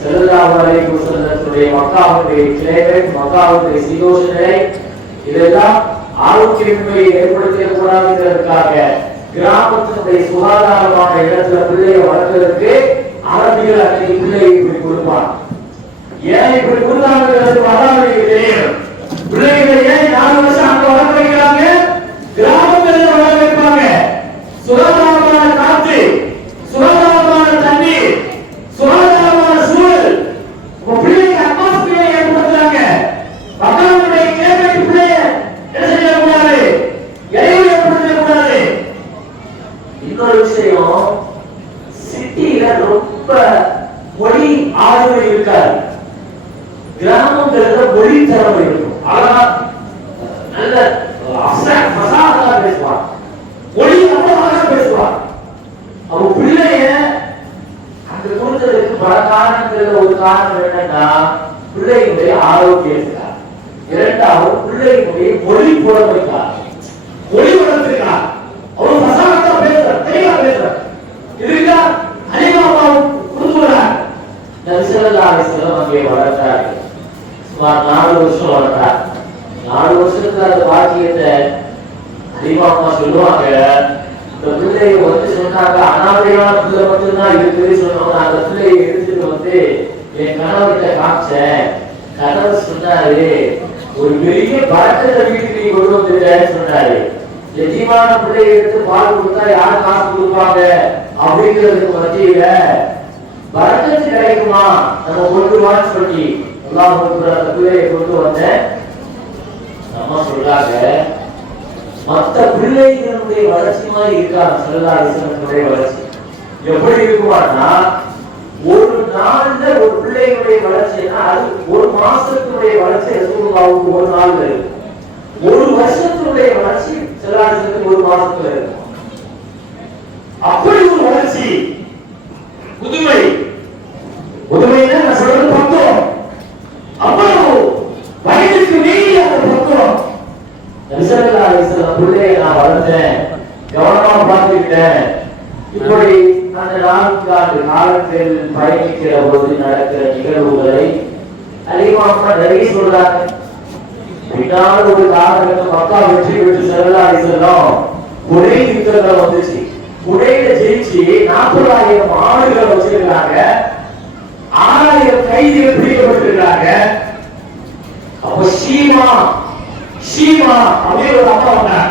ஸல்லல்லாஹு அலைஹி வஸல்லம் மக்காவுடைய கிளைகள், மக்காவுடைய சீதோஷனை இதெல்லாம் ஆரோக்கியமின்மையை ஏற்படுத்திய கூடாதுங்கிறதுக்காக கிராமத்தினுடைய சுகாதாரமான இடத்துல பிள்ளையை வளர்க்கிறதுக்கு அரபிகள் அன்னைக்கு பிள்ளையை இப்படி கொடுப்பாங்க. ஏன் இப்படி கொடுத்தாங்கிறது வரலாறு தெரியும். பிள்ளைகளை ஏன் 4 வருஷம் அங்க வளர்க்க வைக்கிறாங்க? கிராமங்களில் வளர்க்க வைப்பாங்க. சுகாதாரமான காற்று, சுகாதாரமான தண்ணீர், சுகாதாரமான சூழல், பிள்ளைக்கு அட்மாஸ்பியரை ஏற்படுத்துறாங்க. மக்களுடைய கேள்வி பிள்ளைய என்ன செய்யக்கூடாது, இடைவெளி ஏற்படுத்தக்கூடாது. இன்னொரு விஷயம், சிட்டியில ரொம்ப மொழி ஆளுமை இருக்காது, கிராமங்கள்ல மொழி திறமை இருக்கும். அழகா நல்ல பேசுவார், மொழி ரொம்ப அழகா பேசுவார். அவங்க பிள்ளைய அங்க கொடுத்ததுக்கு பல காரணங்கள்ல ஒரு காரணம் என்னன்னா பிள்ளையினுடைய ஆரோக்கியத்துக்காக, இரண்டாவது பிள்ளையினுடைய மொழி புலமைக்காக, மொழி வளர்த்திருக்கார். அவரு பசாகத்தா பேசுறார், தெளிவா பேசுறார். இதுக்கா அலிமாவும் கொடுத்துறார். நபி ஸல்லல்லாஹு அலைஹி வஸல்லம் அங்கே வளர்த்தார். சுமார் 4 வருஷம் வளர்த்தார். 4 வருஷத்துக்கு அந்த பாக்கியத்தை அலிமாமா சொல்லுவாங்க. இந்த பிள்ளையை வந்து சொன்னாங்க, அனாதையான பிள்ளை மட்டும்தான் இருக்குது சொன்னோம். அந்த பிள்ளையை எடுத்துட்டு வந்து என் கணவர்கிட்ட காமிச்சேன். கணவர் சொன்னாரு, ஒரு பெரிய பறக்கத்தை வீட்டுக்கு நீ கொண்டு வந்துருக்கேன்னு சொன்னாரு. எதிமான பிள்ளையை எடுத்து பால் கொடுத்தா யார் காசு கொடுப்பாங்க அப்படிங்கிறதுக்கு மத்தியில பறக்கத்து கிடைக்குமா நம்ம கொண்டு வான்னு சொல்லி அல்லாஹ் அந்த பிள்ளையை கொண்டு வந்தேன். அம்மா சொல்றாங்க, மற்ற பிள்ளைகளுடைய வளர்ச்சி மாதிரி இருக்காங்க. ஸல்லல்லாஹு அலைஹி வஸல்லம் வளர்ச்சி எப்படி இருக்குமான்னா, ஒரு நாள்ல ஒரு பிள்ளைகளுடைய வளர்ச்சினா அது ஒரு மாசத்துடைய வளர்ச்சி ரசூலுல்லாஹ்வுக்கு ஒரு நாள்ல இருக்கும். ஒரு வருஷத்துடைய வளர்ச்சி ஸல்லல்லாஹு அலைஹி வஸல்லம் ஒரு மாசத்துல இருக்கும். அப்படி ஒரு வளர்ச்சி, புதுமை. புதுமைன்னா நான் சொல்றது பக்குவம். அவ்வளவு வயதுக்கு மீறி அந்த பக்குவம். நபி ஸல்லல்லாஹு அலைஹி வஸல்லம் பிள்ளையை நான் வளர்த்தேன், கவனமா பார்த்துக்கிட்டேன். இப்படி அந்த 4 ஆண்டு காலத்தில் பயணிக்கிற போது நடக்கிற நிகழ்வுகளை அலிமாமா நிறைய சொல்றாங்க. பின்னால் ஒரு காலகட்டம் மக்கா வெற்றி பெற்று ஸல்லல்லாஹு அலைஹி வஸல்லம் குறை யுத்தங்கள் வந்துச்சு. குறையில ஜெயிச்சு 40,000 ஆடுகளை வச்சிருக்காங்க, 6,000 கைதிகள் பிடிக்கப்பட்டிருக்காங்க. அப்ப ஷீமா அப்படின்னு ஒரு அம்மா வந்தாங்க.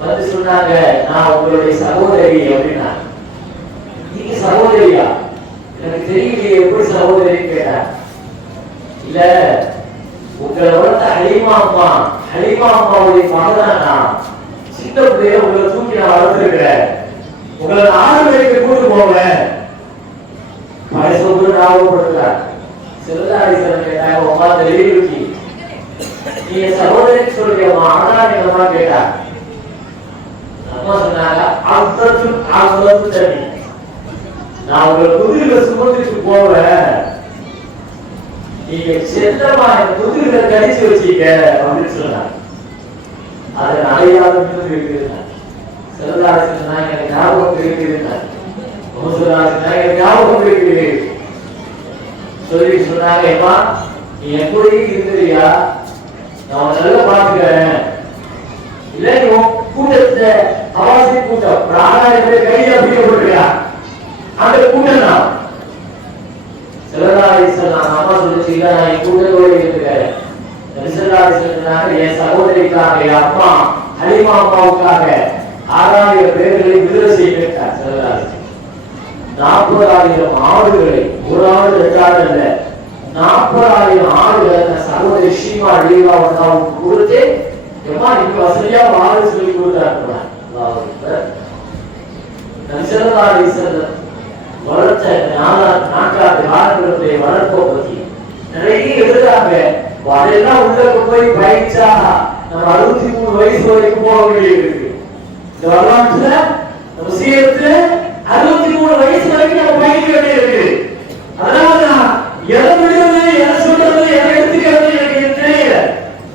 வந்து சொன்னாங்க, நான் உங்களுடைய சகோதரி அப்படின்னா. நீங்க சகோதரியா? எனக்கு தெரியலையே, எப்படி சகோதரின்னு கேட்டேன். இல்ல, உங்களை வளர்த்த ஹலீமா அம்மாவுடைய மகனா, சின்ன பிள்ளைய உங்களை தூக்கி நான் வளர்த்துருக்கிறேன். உங்களை 4 வயதுக்கு கூட்டு போவேன். பழசொன்று ஞாபகப்படுத்துறார். சிறுதாரிசனம் கேட்டாங்க, அம்மா வெளியிருக்கு, நீ என் சகோதரின்னு சொல்றியம்மா, ஆனா நீங்கம்மா கேட்டா. அம்மா சொன்னாங்க, அவ்வளவு தண்ணி, நான் உங்களை முதுகுல சுமந்துட்டு போவேன், நீங்க செல்லமா என் முதுகுல கடிச்சு வச்சீங்க அப்படின்னு சொன்னாங்க. அது அடையாளம் இருக்குதுன்னா சிறுதாரிசனா எனக்கு ஞாபகம் இருக்குதுன்னா எனக்கு ஞாபகம் இருக்குது சொல்லி சொன்னாங்க. ஏமா நீ எப்படி இருக்கிறியா, நான் நல்லா பாத்துக்கிறேன். இல்ல நீ கூட்டத்தை அவாசி கூட்டம் பிராணாயத்தை கையில பிடிக்கப்பட்டிருக்கா, அந்த கூட்டம் தான் சிறுதாரிசன். அம்மா சொல்லிச்சு, இல்ல நான் என் கூட்டத்தோடு இருக்கிறேன். சிறுதாரிசன் என் சகோதரிக்காக, என் அம்மா ஹலீமா அம்மாவுக்காக 6000 பேர்களை விடுதலை செய்கிறார் சிறுதாரிசன். 40,000 ஆடுகளை, ஒரு ஆடு 2 ஆடு இல்ல, 40,000 ஆடுகளை சகோதரி ஷீமா அலிவா அவங்களுக்கு கொடுத்து, எம்மா நீங்க வசதியா ஆடு சொல்லி கொடுத்தாரு. வளர்த்த நாட்டாட்டு ஆடுகளுடைய வளர்ப்பை பத்தி நிறைய எழுதுறாங்க. அதெல்லாம் உள்ள போய் பயிற்சா நம்ம 63 வயசு வரைக்கும் போக வேண்டியிருக்கு. இந்த வரலாற்றுல நம்ம சீரத்துல 63 வயசு வரைக்கும் நம்ம பயிற்க வேண்டியிருக்கு. அதனாலதான் எதை விடுறது, எதை சொல்றது, எதை எடுத்துக்கிறது எனக்கு தெரியல.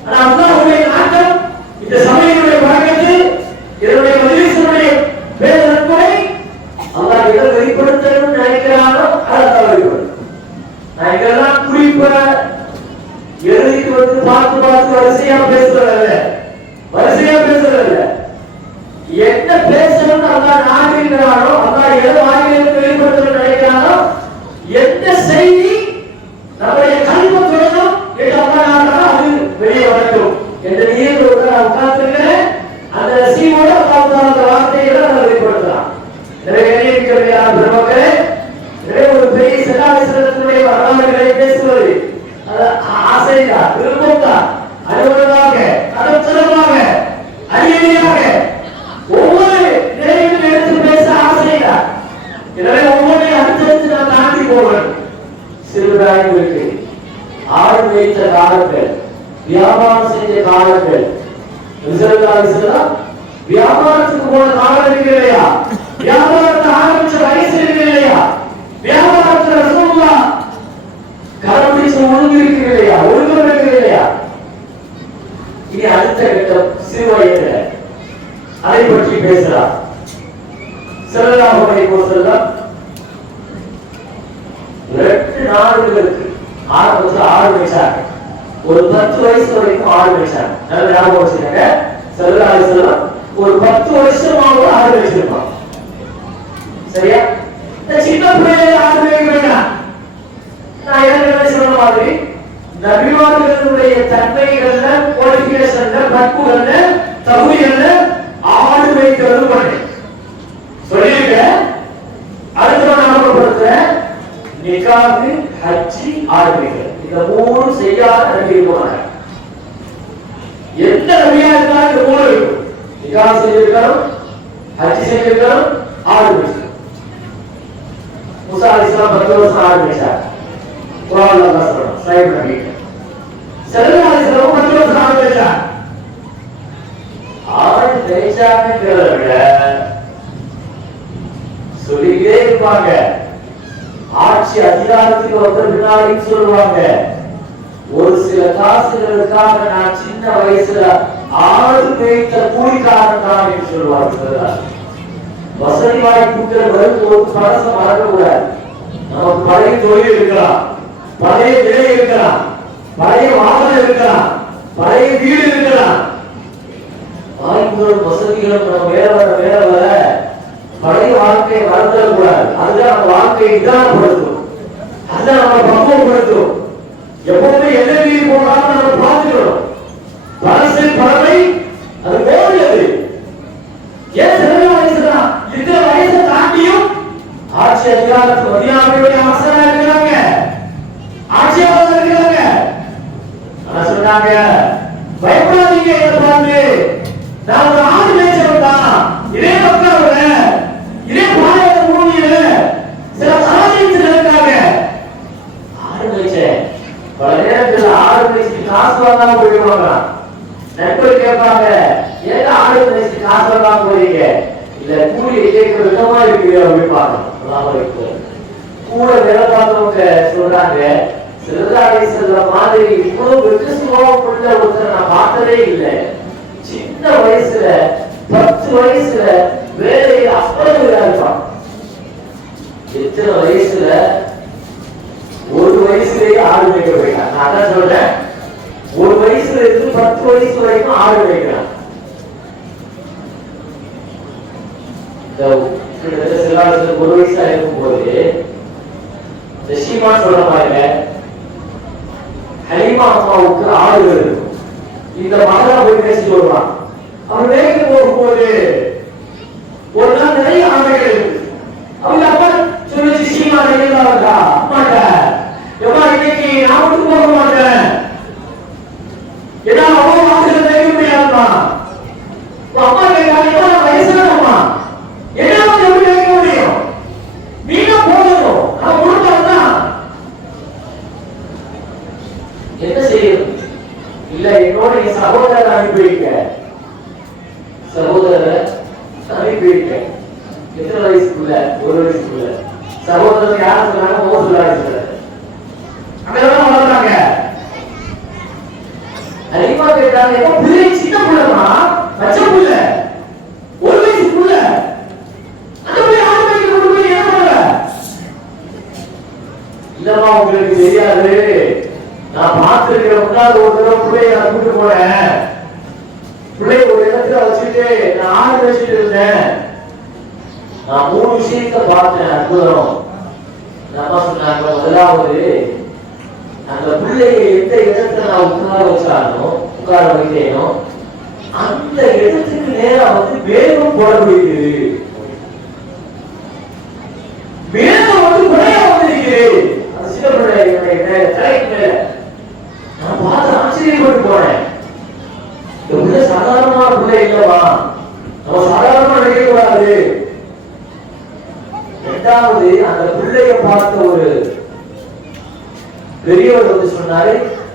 ஆனா அல்லாஹ்வுடைய நாட்டம், இந்த சபையினுடைய பழக்கத்து, இதனுடைய மஜ்லிஸுடைய பேரன்பை அல்லாஹ் எதை வெளிப்படுத்தணும்னு நினைக்கிறானோ அதை வெளிப்படுத்தும். நான் இதெல்லாம் குறிப்ப எழுதிட்டு வந்து பார்த்து வரிசையா பேசுறதில்ல, என்ன பேசணும்னு அல்லாஹ் நாடுகிறானோ, அல்லாஹ் எதை வாயிலிருந்து வெளிப்படுத்தணும்னு நினைக்கிறானோ, எந்த செய்தி நம்முடைய கல்வி தொடரும் என்று அல்லாஹ் நாடுறானோ அது வெளியே வரட்டும் என்ற நீரோட நான் உட்கார்ந்திருக்கிறேன். அந்த ரசீவோட அல்லாஹ் அந்த வார்த்தைகளை நான் வெளிப்படுத்தலாம். நிறைய பெருமக்களே, ஒரு பெரிய சிலாவிசனத்துடைய வரலாறுகளை பேசுவது ஆசைதான், விருப்பம்தான், அலுவலமாக, கடற்சலமாக, அரியணையாக ஒவ்வொரு நிலையிலும் எடுத்து பேச ஆசைதான். எனவே ஒவ்வொன்றையும் அடுத்தடுத்து நான் தாண்டி போவேன். சிறுதாயம் இருக்கு, ஆடு வைத்த காலங்கள், வியாபாரம் செஞ்ச காலங்கள், வியாபாரத்துக்கு போன காலம் இருக்கு இல்லையா, வியாபாரத்தை ஆரம்பிச்ச வயசு இருக்கு இல்லையா, வியாபாரத்துல ரசூலுல்லாஹ் கடைபிடிச்ச ஒழுங்கு இருக்கு இல்லையா, ஒழுங்கு இருக்கு இல்லையா. இனி அடுத்த கட்டம் சிறு வயதுல அதை பற்றி பேசலாம். ஸல்லல்லாஹு அலைஹி வஸல்லம் 2 நாடுகளுக்கு ஆரம்பத்துல ஆடு மேய்ச்சாங்க. ஒரு 10 வயசு வரைக்கும் ஆடு மேய்ச்சாங்க. நல்ல ஞாபகம் வச்சுக்கோங்க. ஸல்லல்லாஹு அலைஹி வஸல்லம் ஒரு 10 வருஷமாவது ஆடு மேய்ச்சிருப்பாங்க. சரியா? இந்த சின்ன பிள்ளைகளை ஆடு மேய்க்க வேண்டாம். நான் ஏற்கனவே சொன்ன மாதிரி நபிமார்களுடைய தன்மைகள்ல, குவாலிஃபிகேஷன்ல, பண்புகள்ல, தகுதிகள்ல ஆடு மேய்க்கிறது பண்ணு சொல்லிருக்க. அடுத்த ஞாபகப்படுத்துறேன், நிகாஹ், ஹஜ்ஜி, ஆடு மேய்க்கிறது, இந்த 3 செய்யாத நபி இருப்பாங்க. எந்த நபியா இருந்தாலும் இந்த 3 இருக்கும். நிகாஹ் செஞ்சிருக்கணும், ஹஜ்ஜி செஞ்சிருக்கணும், ஆடு மேய்க்கணும். மூசா அலைஹிஸ்ஸலாம் 10 வருஷம் ஆடு மேய்ச்சாங்க. குர்ஆன்ல அல்லாஹ் சொல்றான், ஸஹீஹ் நபி ஸல்லல்லாஹு அலைஹி வஸல்லம் 10 வருஷம் ஆடு மேய்ச்சாங்க. ஆடு மேய்ச்சாங்கங்கிறத விட சொல்லிக்கிட்டே இருப்பாங்க. ஆட்சி அதிகாரத்துக்கு வந்த பின்னாடி சொல்லுவாங்க, ஒரு சில காசுகளுக்காக நான் சின்ன வயசுல ஆடு மேய்த்த கூலிக்காரன் தான் என்று சொல்லுவாங்க. வசதி வாய்ப்புகள் வரும்போது பரச மறக்கக்கூடாது. நமக்கு பழைய தொழில் இருக்கலாம், பழைய விலை இருக்கலாம், பழைய வாகனம் இருக்கலாம், பழைய வீடு இருக்கலாம். வாய்ப்புகளும் வசதிகளும் நம்ம வேற வர பழைய வாழ்க்கையை மறந்துடக்கூடாது. அதுதான் நம்ம வாழ்க்கையை நிதானப்படுத்தும், அதுதான் நம்ம பக்குவப்படுத்தும். எப்பவுமே எதை மீறி போனாலும் நம்ம பார்த்துக்கணும். பரச இல்ல கூலியை கேட்கிற விதமா இருக்கு அப்படின்னு பார்க்கணும். கூட வேலை பார்த்தவங்க சொல்றாங்க, சிறுதாடை செல்ற மாதிரி இவ்வளவு வெற்றி சுபாவம் உள்ள ஒருத்தர் நான் பார்த்ததே இல்லை. சின்ன வயசுல 10 வயசுல வேலையை அவ்வளவு இருப்பான். எத்தனை வயசுல? ஒரு வயசுலயே ஆடு மேய்க்க போயிட்டான். நான் அதான் சொல்றேன், ஒரு வயசுல இருந்து 10 வயசு வரைக்கும் ஆடு மேய்க்கிறான். கிட்டத்தட்ட சில ஒரு வயசா இருக்கும் போது சீமான் சொல்ற மாதிரி ஹலீமா அம்மாவுக்கு ஆடுகள் இருக்கும். இந்த மகளா போய் பேசிட்டு வருவான். அவன் வேலைக்கு போகும்போது ஒரு நாள் நிறைய ஆடைகள் இருக்கு. அவங்க அப்பா சொல்லிச்சு, சீமா நினைவாங்க அம்மாட்ட, எவ்வளோ இன்னைக்கு நான் மட்டும் போக மாட்டேன், ஏன்னா அவ்வளவு ஆசைகள் வைக்க முடியாதுமா. அம்மா கேட்காங்க, எவ்வளவு வயசானம்மா, என்ன எப்படி வைக்க முடியும், நீங்க போகணும், நான் கொடுத்தா என்ன செய்யணும்? இல்ல என்னோட என் சகோதரர் அனுப்பி வைக்க, சகோதரரை அனுப்பி வைக்க. எத்தனை வயசுக்குள்ள? ஒரு வயசுக்குள்ள. சகோதரர் யாரும் சொன்னாங்க? மோசடி அங்கதான் வளர்றாங்க. அதிகமா கேட்டாங்க, எப்ப பிள்ளை சின்ன பிள்ளைமா, பச்சை பிள்ளை, ஒரு வயசுக்குள்ள அந்த பிள்ளை ஆடு மேய்க்க கொண்டு போய் என்ன பண்ணல? இல்லம்மா உங்களுக்கு தெரியாது, நான் பார்த்திருக்கிற முன்னாள் ஒரு தடவை பிள்ளைய நான் கூட்டு போனேன். பிள்ளை ஒரு இடத்துல வச்சுட்டு நான் ஆடு வச்சுட்டு இருந்தேன். நான் 3 விஷயத்தை பார்த்தேன், அற்புதம். நம்ம சொன்னாங்க, முதலாவது அந்த பிள்ளையை எந்த இடத்துல நான் உட்கார வைத்தேனோ அந்த இடத்துக்கு நேரம் வந்து வேகம் போட முடியுது, வேகம் வந்து குறையா வந்திருக்கிறது. அந்த சின்ன பிள்ளைய தலைக்கு மேல நான் பார்த்து ஆச்சரியப்பட்டு போனேன். இந்த பிள்ளை சாதாரணமான பிள்ளை இல்லவா, நம்ம சாதாரணமா நினைக்க கூடாது. இரண்டாவது, அந்த பிள்ளைய பார்த்த ஒரு பெரியவர் வந்து சொன்னாரு,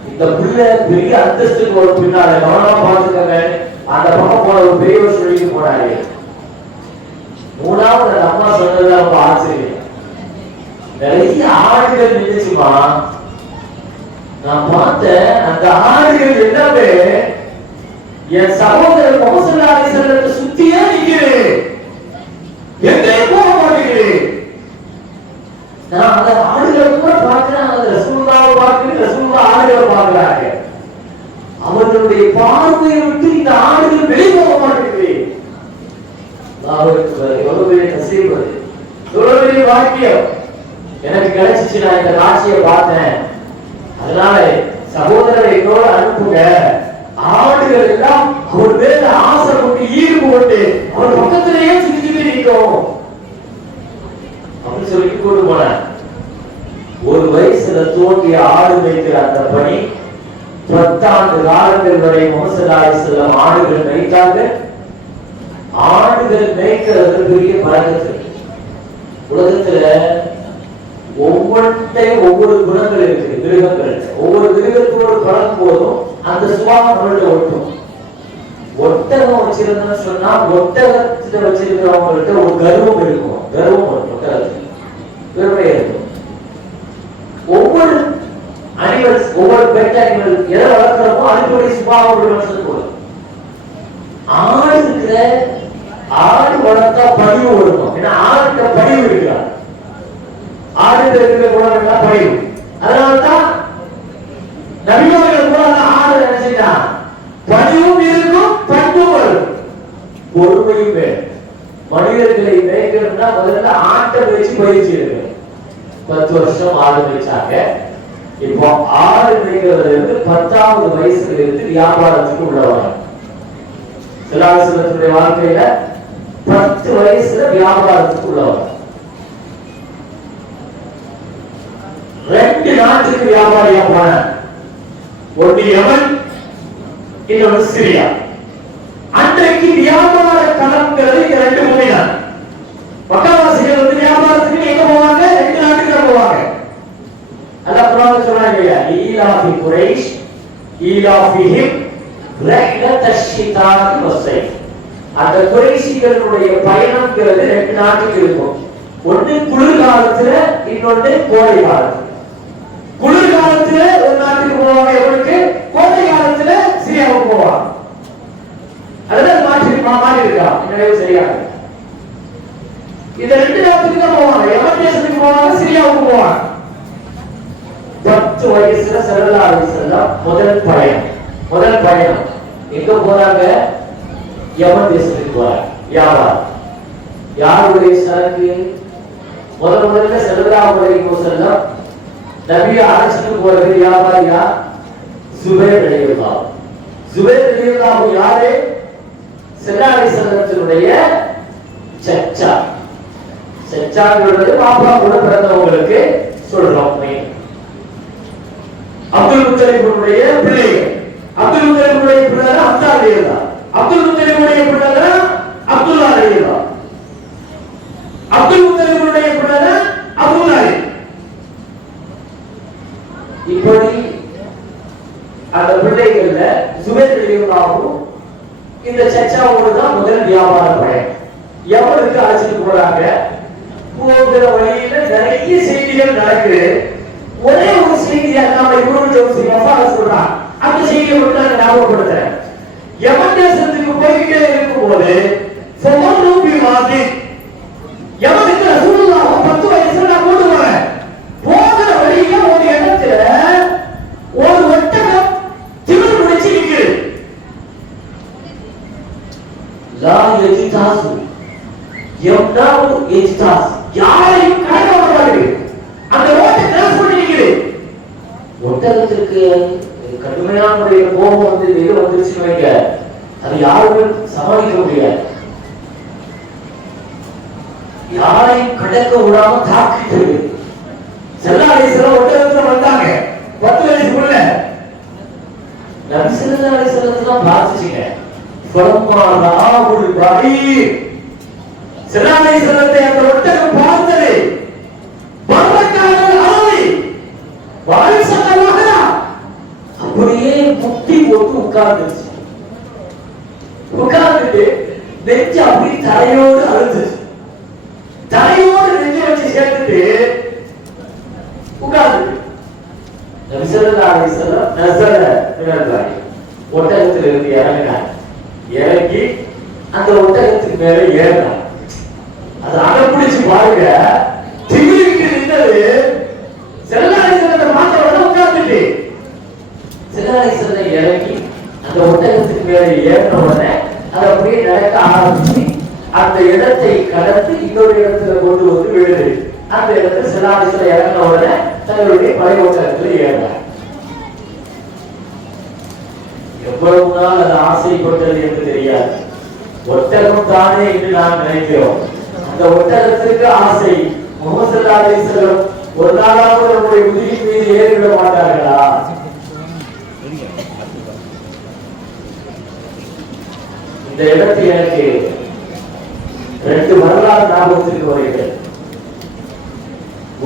இந்த பிள்ளை பெரிய அந்தஸ்துக்கு ஒரு பின்னால கவனமா பார்த்துக்கங்க, அந்த பக்கம் போன ஒரு பெரியவர் சொல்லிட்டு போனாரு. மூணாவது, அந்த அம்மா சொன்னது ரொம்ப ஆச்சரியம், நிறைய ஆடுகள் நின்றுச்சுமா. நான் பார்த்தேன், அந்த ஆடுகள் எல்லாமே என் சகோதரர் முஹம்மது அலைஹிஸ்ஸலாத்தை சுத்தியே நிற்கிறேன், எங்கேயும் போக மாட்டேங்கிறேன். நான் அந்த ஆடுகளை கூட பார்க்கிறேன், அந்த ரசூலுல்லாஹ்வை பார்க்கிறேன், ரசூலுல்லாஹ் ஆடுகளை பார்க்கிறாங்க. அவர்களுடைய பார்வையை விட்டு இந்த ஆடுகள் வெளியே போக மாட்டேங்குது. எவ்வளவு பெரிய நசீப், எவ்வளவு பெரிய பாக்கியம் எனக்கு கிடைச்சிச்சு. நான் இந்த காட்சியை பார்த்தேன். அதனால சகோதரரை என்னோட அனுப்புங்க. ஆடுகள் எல்லாம் அவர் மேல ஆசை கொண்டு ஈர்ப்பு கொண்டு அவர் பக்கத்திலேயே சுத்தி நிற்கும் அப்படின்னு சொல்லி கொண்டு போன. ஒரு வயசுல தோன்றிய ஆடு மேய்க்கிற அந்த பணி 10 ஆண்டு காலங்கள் வரை முஹம்மது அலைஹிஸ்ஸலாம் ஆடுகள் மேய்த்தார்கள். ஆடுகள் மேய்க்கிறது பெரிய பழக்கத்து. உலகத்துல ஒவ்வொன்றையும் ஒவ்வொரு குணங்கள் இருக்கு. மிருகங்கள் ஒவ்வொரு மிருகத்தோடு பழகும் போதும் அந்த சுபாவம் நம்மள்ட்ட ஒட்டும். ஒட்டகம் வச்சிருந்தோம்னு சொன்னா ஒட்டகத்துல வச்சிருக்கிறவங்கள்ட்ட ஒரு கர்வம் இருக்கும். கர்வம் ஒட்டகத்துக்கு பெருமை இருக்கும். ஒவ்வொரு அனிமல்ஸ், ஒவ்வொரு பெட் அனிமல் எதை வளர்க்கிறோமோ அதுபடி சுபாவம் ஒரு மனுஷனுக்கு வரும். ஆடு இருக்கிற ஆடு வளர்த்தா பணிவு வரும். ஏன்னா ஆடுகிட்ட பணிவு இருக்கிறார். ஆடு இருக்கிற குணம் பணிவு. அதனால்தான் நபிமார்கள் கூட அந்த ஆடு நினைச்சிட்டான், பணிவும் இருக்கும், பண்பும் வரும், பொறுமையும் வேணும். மனிதர்களை மேய்க்கணும்னா முதல்ல ஆட்டை வச்சு பயிற்சி இருக்கு. 10 வருஷம் ஆடு மேய்ச்சாங்க. இப்போ ஆடு மேய்க்கிறதுல இருந்து 10வது வயசுல இருந்து வியாபாரத்துக்கு உள்ளவங்க. சிலாசனத்துடைய வாழ்க்கையில 10 வயசுல வியாபாரத்துக்கு உள்ளவங்க. 2 நாட்டுக்கு வியாபாரியா போன, ஒன்று யமன், இன்னொன்று சிரியா. அன்றைக்கு வியாபார களம்ங்கிறது இந்த 2 பூமி தான். மக்கள்வாசிகள் வந்து வியாபாரத்துக்கு எங்க போவாங்க? 2 நாட்டுக்கு போவாங்க. அல்லாஹ் குர்ஆன்ல சொல்றாங்க, ஈலாஃபி குரைஷ் ஈலாஃபிஹிம் ரஹ்லத் அஷ்-ஷிதாஇ வஸ்-ஸைஃப். அந்த குறைஷிகளுடைய பயணம்ங்கிறது 2 நாட்டுக்கு இருக்கும். ஒண்ணு குளிர்காலத்துல, இன்னொன்னு கோடை காலத்துல. குளிர்காலத்துல ஒரு நாட்டுக்கு போவாங்க, எவனுக்கு கோடை காலத்துல சிரியாவுக்கு போவாங்க. அதுதான் மாற்றி இருக்கா நினைவு சரியாக. இந்த 2 நாட்டுக்கு தான் போவாங்க. எவன் தேசத்துக்கு போவாங்க, சிரியாவுக்கு போவாங்க. 10 வயசுல ஸல்லல்லாஹு அலைஹி வஸல்லம் முதல் பயணம் எங்க போறாங்க? யமன் தேசத்துக்கு போறாங்க. யாருடைய சரக்கு? முதல்ல ஸல்லல்லாஹு அலைஹி வஸல்லம் நபியை அழைச்சிட்டு போறது வியாபாரியா? ஜுபைர் ரலியல்லாஹு. ஜுபைர் ரலியல்லாஹு யாரு? ஸல்லல்லாஹு அலைஹி வஸல்லத்துடைய சச்சா. சச்சாங்கிறது பாப்பா கூட பிறந்தவங்களுக்கு சொல்றோம். அப்துல் முத்தலிபுடைய பிள்ளைகள். அப்துல் முத்தலிபுடைய பிள்ளை அப்தா ரலியல்லாஹு. அப்துல் முத்தலிபுடைய பிள்ளை அப்துல்லா ரலியல்லாஹு. அப்துல் முத்தலிபுடைய பிள்ளை அபூ தாலிப். இப்படி அந்த பிள்ளைகள்ல ஜுபைர் ரலியல்லாஹு இந்த சச்சாவோட தான் முதல் வியாபார பயணம். எவருக்கு அழைச்சிட்டு போறாங்க? போகிற வழியில நிறைய செய்திகள் நடக்குது. ஒரே ஒரு செய்தியை நாம இப்னு ஜௌசி வஃபால சொல்றான். அந்த செய்தியை மட்டும் நான் ஞாபகப்படுத்துறேன். யமன் தேசத்துக்கு போய்கிட்டே இருக்கும்போது ஃபமரு பிவாதி, யமனுக்கு ரசூலுல்லாஹ் 10 வயசுல நான் கூட்டு போறேன். போகிற வழியில ஒரு இடத்துல ஒரு ஒட்டகம் திமிர் பிடிச்சு நிக்குது. லா யஜிதாசு யம்னாவு யஜிதாஸ், யாரையும் கடக்க முடியாது. அந்த ரோட்டை கிராஸ் பண்ணி நிக்குது. ஒட்டகத்திற்கு கடுமையான முறையில கோபம் வந்து வெளியே வந்துருச்சுன்னு வைங்க, அது யாருமே சமாளிக்க முடியாது. யாரையும் கடக்க விடாம தாக்கிட்டு ஸல்லல்லாஹு அலைஹி வஸல்லம் ஒட்டகத்துல வந்தாங்க. 10 வயசுக்குள்ள நபி ஸல்லல்லாஹு அலைஹி வஸல்லம் பார்த்துச்சீங்க. ஃபலம்மா ராவுல் பஹீர், ஸல்லல்லாஹு அலைஹி வஸல்லத்தை அந்த ஒட்டகம் பார்த்தது. பரக்கால் ஆவி வாரிசல்லஹா, அப்படியே முட்டி போட்டு உட்கார்ந்துச்சு. உட்கார்ந்துட்டு நெஞ்சு அப்படி தலையோடு அழுந்துச்சு. தலையோடு நெஞ்சு வச்சு சேர்த்துட்டு உட்கார்ந்து நபி ஸல்லல்லாஹு அலைஹி வஸல்லம் நஸல மினல் ஒட்டகத்தில் இருந்து இறங்கினார். இறங்கி அந்த ஒட்டகத்துக்கு மேல ஏறினார். அது அடப்பிடிச்சு பாருங்க, திமிரிட்டு நின்றது. ஸல்லல்லாஹு அலைஹி வஸல்லம் மாத்திரம் உட்கார்ந்துட்டு ஸல்லல்லாஹு அலைஹி வஸல்லம் இறங்கி அந்த ஒட்டகத்துக்கு மேல ஏறின உடனே அது அப்படியே நடக்க ஆரம்பிச்சு அந்த இடத்தை கடந்து இன்னொரு இடத்துல கொண்டு வந்து விழுது. அந்த இடத்துல ஸல்லல்லாஹு அலைஹி வஸல்லம் இறங்கின உடனே தங்களுடைய பழைய ஒட்டகத்தில் ஏறினார். எவ்வளவு நாள் அது ஆசைப்பட்டது என்று தெரியாது. ஒட்டகம் தானே என்று நாம் நினைக்கிறோம். அந்த ஒட்டகத்திற்கு ஆசை. முஹம்மது ஸல்லல்லாஹு அலைஹி வஸல்லம் ஒரு நாளாவது நம்முடைய முதுகின் மீது ஏறிவிட மாட்டார்களா? இந்த இடத்தில் எனக்கு 2 வரலாறு ஞாபகத்திற்கு வருகிறது.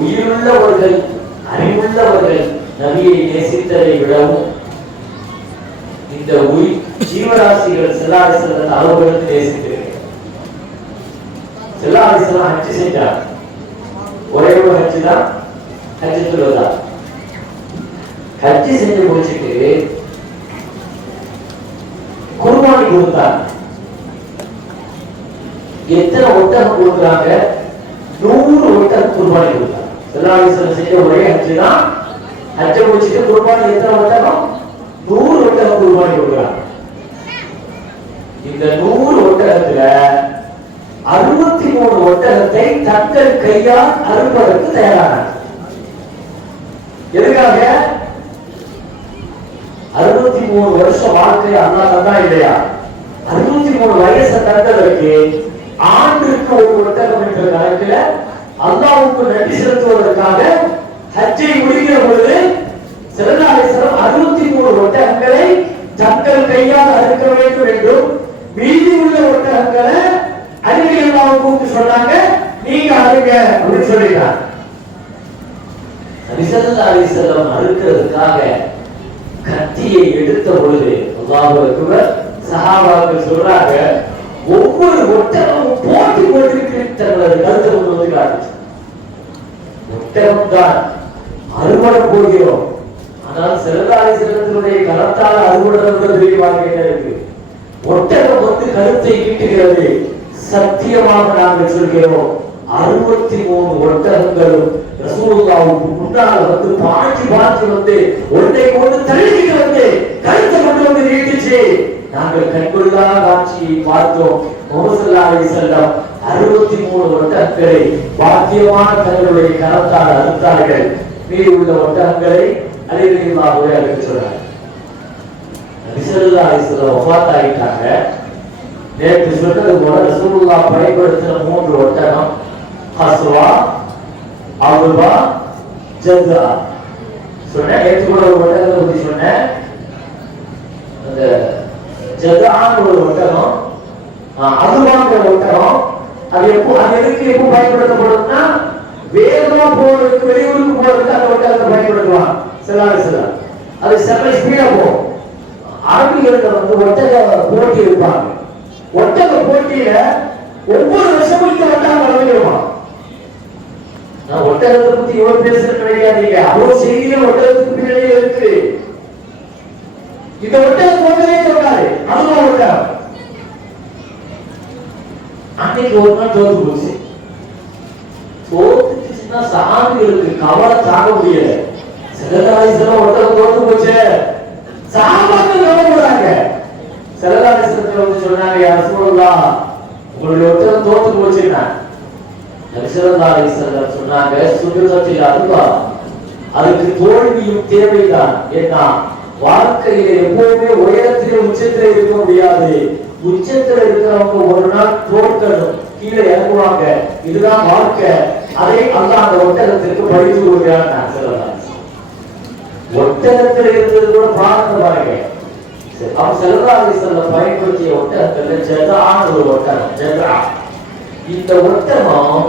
உயிருள்ளவர்கள், அறிவுள்ளவர்கள் நபியை நேசித்ததை விடவும் இந்த ஜீவராசிகள் ஸல்லல்லாஹு அலைஹி வஸல்லம் அவர்களுக்கு நேசித்திருக்கிறார். ஸல்லல்லாஹு அலைஹி வஸல்லம் ஹஜ் செஞ்சார். ஒரே ஒரு ஹஜ் தான், ஹஜ்ஜத்துல் வதா. ஹஜ் செஞ்சு முடிச்சிட்டு குர்பானி கொடுத்தாங்க. எத்தனை ஒட்டகம் கொடுக்குறாங்க? 100 ஒட்டகம் குர்பானி கொடுத்தாங்க. ஸல்லல்லாஹு அலைஹி வஸல்லம் செஞ்ச ஒரே ஹஜ் தான். ஹஜ் முடிச்சிட்டு குர்பானி எத்தனை ஒட்டகம்? 100 ஒட்டகம் குர்பானி கொடுக்குறாங்க. இந்த 100 ஒட்டகத்துல 63 ஒட்டகத்தை தங்கள் கையால் அறுப்பதற்கு தயாரானார். எதுக்காக? 63 வருஷம் வாழ்க்கை அல்லாஹ் தந்தா இல்லையா? 63 வயசை தந்ததற்கு ஆண்டுக்கு ஒரு ஒட்டகம் என்ற கணக்கில் அல்லாஹ்வுக்கு நன்றி செலுத்துவதற்காக ஹஜ்ஜை முடிக்கிற பொழுது ஸல்லல்லாஹு அலைஹி வஸல்லம் 63 ஒட்டகங்களை தங்கள் கையால் அறுக்க வேண்டும் என்றும் மீதி உள்ள ஒட்டகங்களை அலி அல்லாஹ்வை கூப்பிட்டு சொன்னாங்க, நீங்க அறுங்க அப்படின்னு சொல்லிட்டாங்க. நபி ஸல்லல்லாஹு அலைஹி வஸல்லம் அறுக்கிறதுக்காக கத்தியை எடுத்த பொழுது அல்லாஹ் அக்பர், சஹாபாக்கள் சொல்றாங்க, ஒவ்வொரு ஒட்டகமும் போட்டி போட்டு தங்களது கருத்தை கொண்டு வந்து காட்டுச்சு. ஒட்டகம் தான் அறுவடை போகிறோம், ஆனால் சிறந்தாலை சிறந்தனுடைய கரத்தால் அறுவடை வாழ்க்கையில இருக்கு. ஒட்டகம் வந்து கருத்தை ஈட்டுகிறது. சத்தியமாக நாங்கள் சொல்கிறோம், 63 ஒட்டகங்களும் ரசூலுல்லாஹ்வுக்கு முன்னால் வந்து பாஞ்சி வந்து ஒன்றை கொண்டு தள்ளிக்கிட்டு வந்து கருத்தை கொண்டு வந்து நீட்டுச்சு. நாங்கள் கண்கொள்ளா காட்சியை பார்த்தோம். முஹம்மது ஸல்லல்லாஹு அலைஹி வஸல்லம் 63 ஒட்டகங்களை பாக்கியமான தங்களுடைய கரத்தால் அறுத்தார்கள். மீதி உள்ள ஒட்டகங்களை அலிரலியல்லாஹு அன்ஹு சொன்னார். நபி ஸல்லல்லாஹு அலைஹி வஸல்லம் வஃபாத் ஆயிட்டாங்க. நேற்று சொன்னது போல ரசூலுல்லாஹ் பயன்படுத்தின 3 ஒட்டகம் ஹஸ்வா, அவுபா, ஜஸா சொன்ன. நேற்று கூட ஒரு ஒட்டகத்தை பத்தி சொன்னேன். அந்த ஜஸான் ஒரு ஒட்டகம், அவுபாங்கிற ஒட்டகம். அது எதுக்கு எப்போ பயன்படுத்தப்படும்னா வேகமா போறதுக்கு, வெளியூருக்கு போறதுக்கு அந்த ஒட்டகத்தை பயன்படுத்துவாங்க சில. அது செம்ம ஸ்பீடா போகும். அரபிகள்ல வந்து ஒட்டக போட்டி இருப்பாங்க. ஒட்டக போட்டியில ஒவ்வொரு வருஷமும் இந்த ஒட்டகம் கலந்துருவான். நான் ஒட்டகத்தை பத்தி எவ்வளவு பேசுறது கிடைக்காதீங்க, அவ்வளவு செய்தியே ஒட்டகத்துக்கு பின்னாடியே இருக்கு. இந்த ஒட்டகம் போட்டதே சொன்னாரு, அதுவும் ஒட்டகம். அன்னைக்கு ஒரு நாள் தோத்து போச்சு. தோத்துச்சுன்னா சாமிகளுக்கு கவலை தாங்க முடியல. சிலதாரிசனம் ஒட்டகம் தோத்து போச்சு, சாமான்கள் கவலைப்படுறாங்க. சிலதாரிசனத்துல வந்து சொன்னாங்க, யா ரசூலுல்லாஹ் உங்களுடைய ஒட்டகம் தோத்து போச்சுன்னா. நபிசல்லாஹு சொன்னாங்க, சுஜூதத்தில் அல்லாஹ், அதுக்கு தோல்வியும் தேவைதான். ஏன்னா வாழ்க்கையில எப்பவுமே உயரத்திலே உச்சத்திலே இருக்க முடியாது. உச்சத்துல இருக்கிறவங்க ஒரு நாள் தோற்கணும், கீழே இறங்குவாங்க. இதுதான் வாழ்க்கை. அதை அல்லாஹ் அந்த ஒட்டகத்திற்கு படித்து கொடுக்கிறார். நான் சொல்லலாம், ஒட்டகத்தில் இருந்தது கூட பாருங்க பாருங்க. அவன் செல்வாரிசல்ல பயன்படுத்திய ஒட்டகத்துல ஜஸான் ஒரு ஒட்டகம். ஜஸா இந்த ஒட்டகம்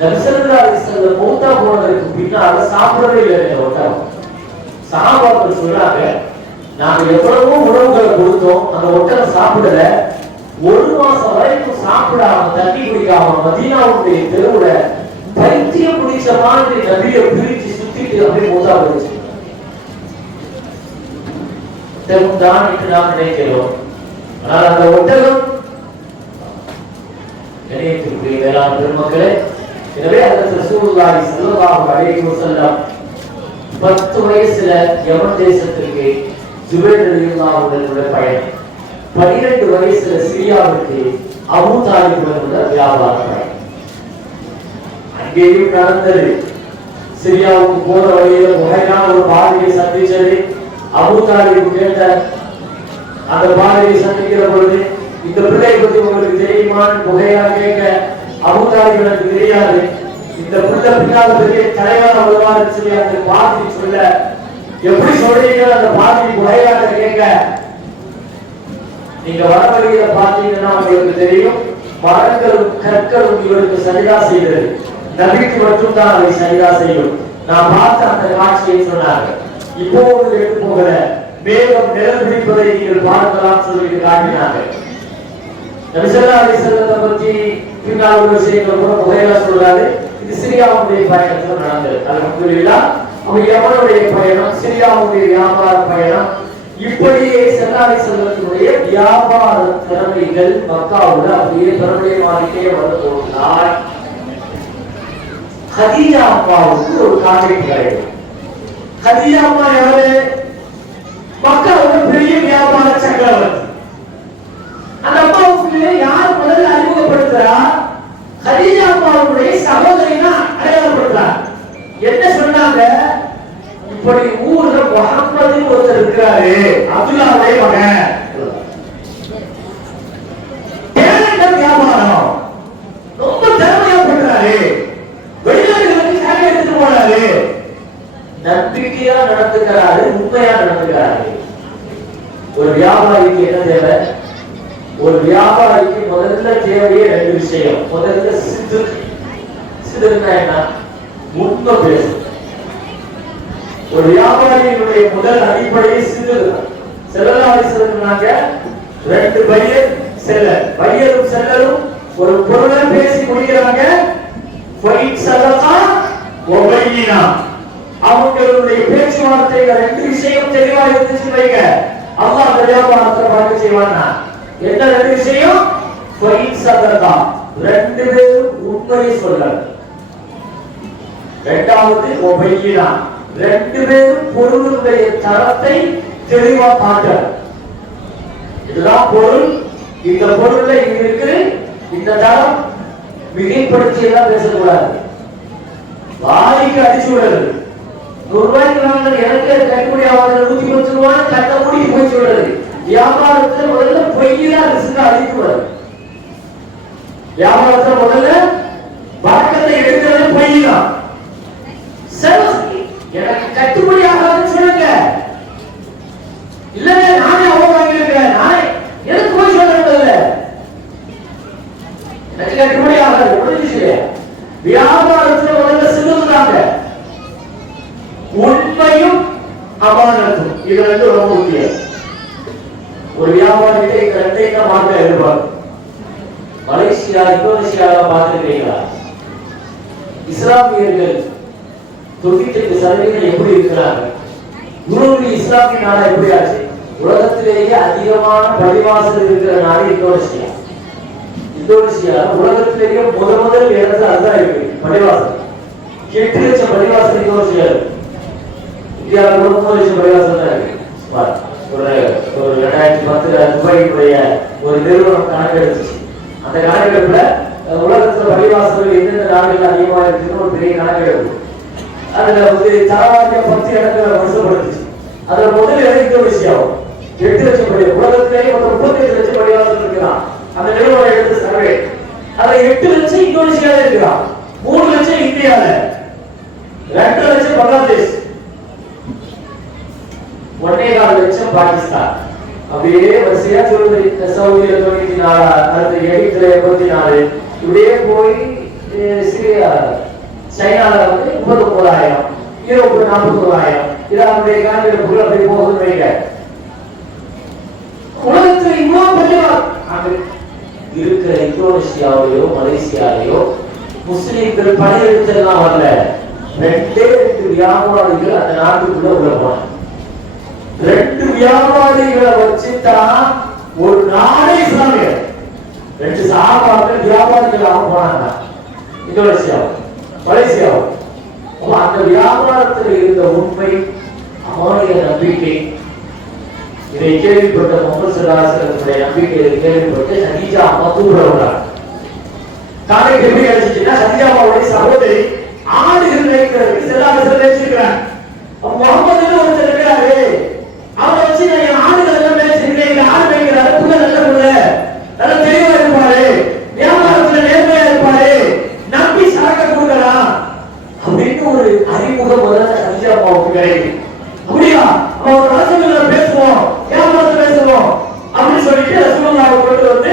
நபிசல்லாஹு மூத்தா போனதுக்கு பின்னால சாப்பிடவே இல்லை. இந்த ஒட்டகம் சஹாபாக்கள் சொல்றாங்க, நாங்க எவ்வளவோ உணவுகளை கொடுத்தோம், அந்த ஒட்டகம் சாப்பிடல. 1 மாசம் வரைக்கும் சாப்பிடாம தண்ணி குடிக்காம மதீனாவுடைய தெருவுல பைத்தியம் பிடிச்ச மாதிரி நபியை பிரிச்சு சுத்திட்டு அப்படியே மூத்தா போயிடுச்சு. தான் என்று நாம் நினைக்கிறோம். ஆனால் அந்த ஒட்டகம் நினைத்திருக்கிற வேளாண் பெருமக்களே, எனவே அதற்கு ரசூலுல்லாஹி ஸல்லல்லாஹு அலைஹி வஸல்லம் 10 வயசுல யமன் தேசத்திற்கு ஜுபைர் ரலியல்லாஹு அன்ஹு பயணம், 12 வயசுல சிரியாவுக்கு அபூ தாலிபுடன் வியாபார பயணம். அங்கேயும் நடந்தது. சிரியாவுக்கு போற வழியில முறையான ஒரு பாதையை சந்திச்சது. அபூ தாலிப் கேட்ட அந்த பாதையை சந்திக்கிற பொழுது, இந்த பிள்ளை பத்தி உங்களுக்கு தெரியுமான்னு புகையா கேட்க, அபூ தாலிப் எனக்கு தெரியாது, இந்த பிள்ளை பின்னால பெரிய தலைவராக வருவாருன்னு சொல்லி அந்த பாதி சொல்ல, எப்படி சொல்றீங்க அந்த பாதி புகையாக கேட்க, நீங்க வர வழியில பாத்தீங்கன்னா உங்களுக்கு தெரியும், மரங்களும் கற்களும் இவருக்கு சரிதா செய்தது, நபிக்கு மட்டும்தான் அதை சரிதா செய்யும். நான் பார்த்த அந்த காட்சியை சொன்னாங்க. இப்போ ஒரு எடுத்து போகல, மேகம் நிழல் பிடிப்பதை நீங்கள் பார்க்கலாம் சொல்லிட்டு காட்டினாங்க. நபி ஸல்லல்லாஹு அலைஹி வஸல்லம் பத்தி பின்னால் ஒரு விஷயங்கள் கூட புகையா சொல்றாரு. இது சிரியாவுடைய பயணத்தில் நடந்தது. அல்ஹம்துலில்லாஹ். அவங்க யமனுடைய பயணம், சிரியாவுடைய வியாபார பயணம், இப்படியே ஸல்லல்லாஹு அலைஹி வஸல்லமுடைய வியாபார திறமைகள் மக்காவுல அப்படியே பிரபலமாகிட்டே வருவதால் கதீஜா அம்மாவுக்கு ஒரு கான்ட்ராக்ட் கிடைக்கும். கதீஜா அம்மா யாரு? மக்காவுல பெரிய வியாபார சக்கரவர்த்தி. அந்த அம்மாவுக்கு யார் முதல்ல அறிமுகப்படுத்துறா? கதீஜா அம்மாவுடைய சகோதரினா அடையாளப்படுத்துறார். என்ன சொன்னாங்க? இப்படி ஊர்ல முஹம்மது ஒருத்தர் இருக்கிறாரு, அப்துல்லாஹ்வுடைய மகன், வியாபாரம் ரொம்ப திறமையா பண்றாரு, வெளிநாடுகளுக்கு சேவை எடுத்து போறாரு, நம்பிக்கையா நடந்துக்கிறாரு, உண்மையா நடந்துக்கிறாரு. ஒரு வியாபாரிக்கு என்ன தேவை? ஒரு வியாபாரிக்கு முதல்ல தேவையே 2 விஷயம். முதல்ல சிதுக்குனா என்ன? உண்மை பேசு. ஒரு வியாபாரியினுடைய முதல் அடிப்படையை சிதுக்கு. ஸல்லல்லாஹு அலைஹி வஸல்லம் 2 பையன் செல்லல். பையரும் செல்லலும் ஒரு பொருளை பேசி முடிக்கிறாங்க. அவங்களுடைய பேச்சுவார்த்தைகள் ரெண்டு விஷயம் தெளிவா இருந்துச்சு வைங்க. அல்லாஹ் வியாபாரத்தை பார்க்க செய்வானா? என்ன ரெண்டு விஷயம்? ரெண்டு பேரும் உண்மையை சொல்லல். இரண்டாவது ரெண்டு பேரும் பொருளுடைய தரத்தை தெளிவா காட்டல். இதுதான் பொருள். இந்த பொருள்ல இது இருக்கு, இந்த தரம் மிகைப்படுத்தி எல்லாம் பேசக்கூடாது. வாய்க்கு அடிச்சு விடுறது. 100 ரூபாய்க்கு வாங்கினது எனக்கு கட்டுப்படி ஆகாத 110 ரூபாய் கட்ட மூடி போய் சொல்றது. வியாபாரத்துல முதல்ல பொய்யெல்லாம் ரிஸ்க் அழிக்கூடாது. வியாபாரத்துல முதல்ல வழக்கத்தை எடுக்கிறது பொய் தான். எனக்கு கட்டுப்படி ஆகாதுன்னு சொல்லுங்க. இல்ல நானே அவ்வளவு வாங்கியிருக்கேன், நானே எனக்கு போய் சொல்றது. எனக்கு கட்டுப்படி ஆகாது முடிஞ்சிச்சு. வியாபாரத்துல முதல்ல சிந்துறாங்க. உண்மையும் அமானத்தும் இது ரெண்டு ரொம்ப முக்கியம். ஒரு வியாபாரிகிட்ட இந்த ரெண்டையும் தான் மாற்ற எதிர்பார்க்கும். மலேசியா, இந்தோனேசியாவை பார்த்துருக்கீங்களா? இஸ்லாமியர்கள் 98% எப்படி இருக்கிறாங்க? யூரோப்பிய இஸ்லாமிய நாடு எப்படி ஆச்சு? உலகத்திலேயே அதிகமான பள்ளிவாசல் இருக்கிற நாடு இந்தோனேசியா. இந்தோனேசியா உலகத்திலேயே முதல் இடத்துல அதுதான் இருக்கு பள்ளிவாசல். 8 லட்சம் பள்ளிவாசல் இந்தோனேசியா இருக்கு. இந்தியாவில் 3 லட்சம் பள்ளிவாசல் தான் இருக்கு. ஒரு 2010 துபாயினுடைய ஒரு நிறுவனம் கணக்கெடுத்துச்சு. அந்த கணக்கெடுப்புல உலகத்துல பள்ளிவாசல்கள் எந்தெந்த நாடுகள் அதிகமாக இருக்குன்னு ஒரு பெரிய கணக்கெடுப்பு. அதுல வந்து தரவாரிய 10 இடங்களை வருஷப்படுத்துச்சு. அதுல முதல் இடம் இந்தோனேசியா. 8 லட்சம் பள்ளி, உலகத்திலேயே மொத்தம் 38 லட்சம் பள்ளிவாசல் இருக்கிறான். அந்த நிறுவனம் எடுத்து சர்வே. அதுல 8 லட்சம் இந்தோனேசியால இருக்கிறான், 3 லட்சம் இந்தியால, 2 லட்சம் பங்களாதேஷ், 1.25 லட்சம் பாகிஸ்தான். அப்படியே வரிசையா சொல்லுது. சவுதியில 94, அடுத்து எகிப்துல 84, இப்படியே போய் சிரியா, சைனால வந்து 39,000, யூரோப்ல 41,000. இதனுடைய கணக்கெடுப்புகள் அப்படி போகுதுன்னு வைங்க. உலகத்தில் இவ்வளவு பள்ளிவாசல் இருக்கிற இந்தோனேசியாவிலோ மலேசியாவிலோ முஸ்லிம்கள் படையெடுத்தெல்லாம் வரல. 2 வியாபாரிகள் அந்த நாட்டுக்குள்ள உள்ள போனாங்க. 2 வியாபாரிகளை வச்சுதான் ஒரு நாடே இஸ்லாமிய. 2 சஹாபாக்கள் வியாபாரிகளாக போனாங்க இந்தோனேசியாவும் மலேசியாவும். அந்த வியாபாரத்தில் இருந்த உண்மை, அமானிய நம்பிக்கை, இதை கேள்விப்பட்ட முகமது ஸல்லல்லாஹு அலைஹி வஸல்லம் நம்பிக்கையை கேள்விப்பட்டு ஹதீஜா அம்மா தூங்குறவங்க. காலையில் எப்படி கிடைச்சிச்சுன்னா, ஹதீஜா அம்மாவுடைய சகோதரி ஆடுகள் மேய்க்கிறதுக்கு செல்லாத வச்சிருக்கிறாங்க. முகமதுன்னு ஒருத்தர் இருக்கிறாரு, அவரை வச்சு நான் என் ஆடுகள் எல்லாம் மேய்ச்சிருக்கேன், ஆடு மேய்க்கிறாரு, புள்ள நல்ல புள்ள, நல்ல தெளிவா இருப்பாரு, வியாபாரத்துல நேர்மையா இருப்பாரு, நம்பி சரக்க கொடுக்கலாம் அப்படின்னு ஒரு அறிமுகம் முதல்ல ஹதீஜா அம்மாவுக்கு கிடைக்குது. அப்படியா அவங்க ரசூலுல்லாஹ் பேசுவோம், வியாபாரத்தை பேசுவோம் அப்படின்னு சொல்லிட்டு ரசூலுல்லாஹ் கொண்டு வந்து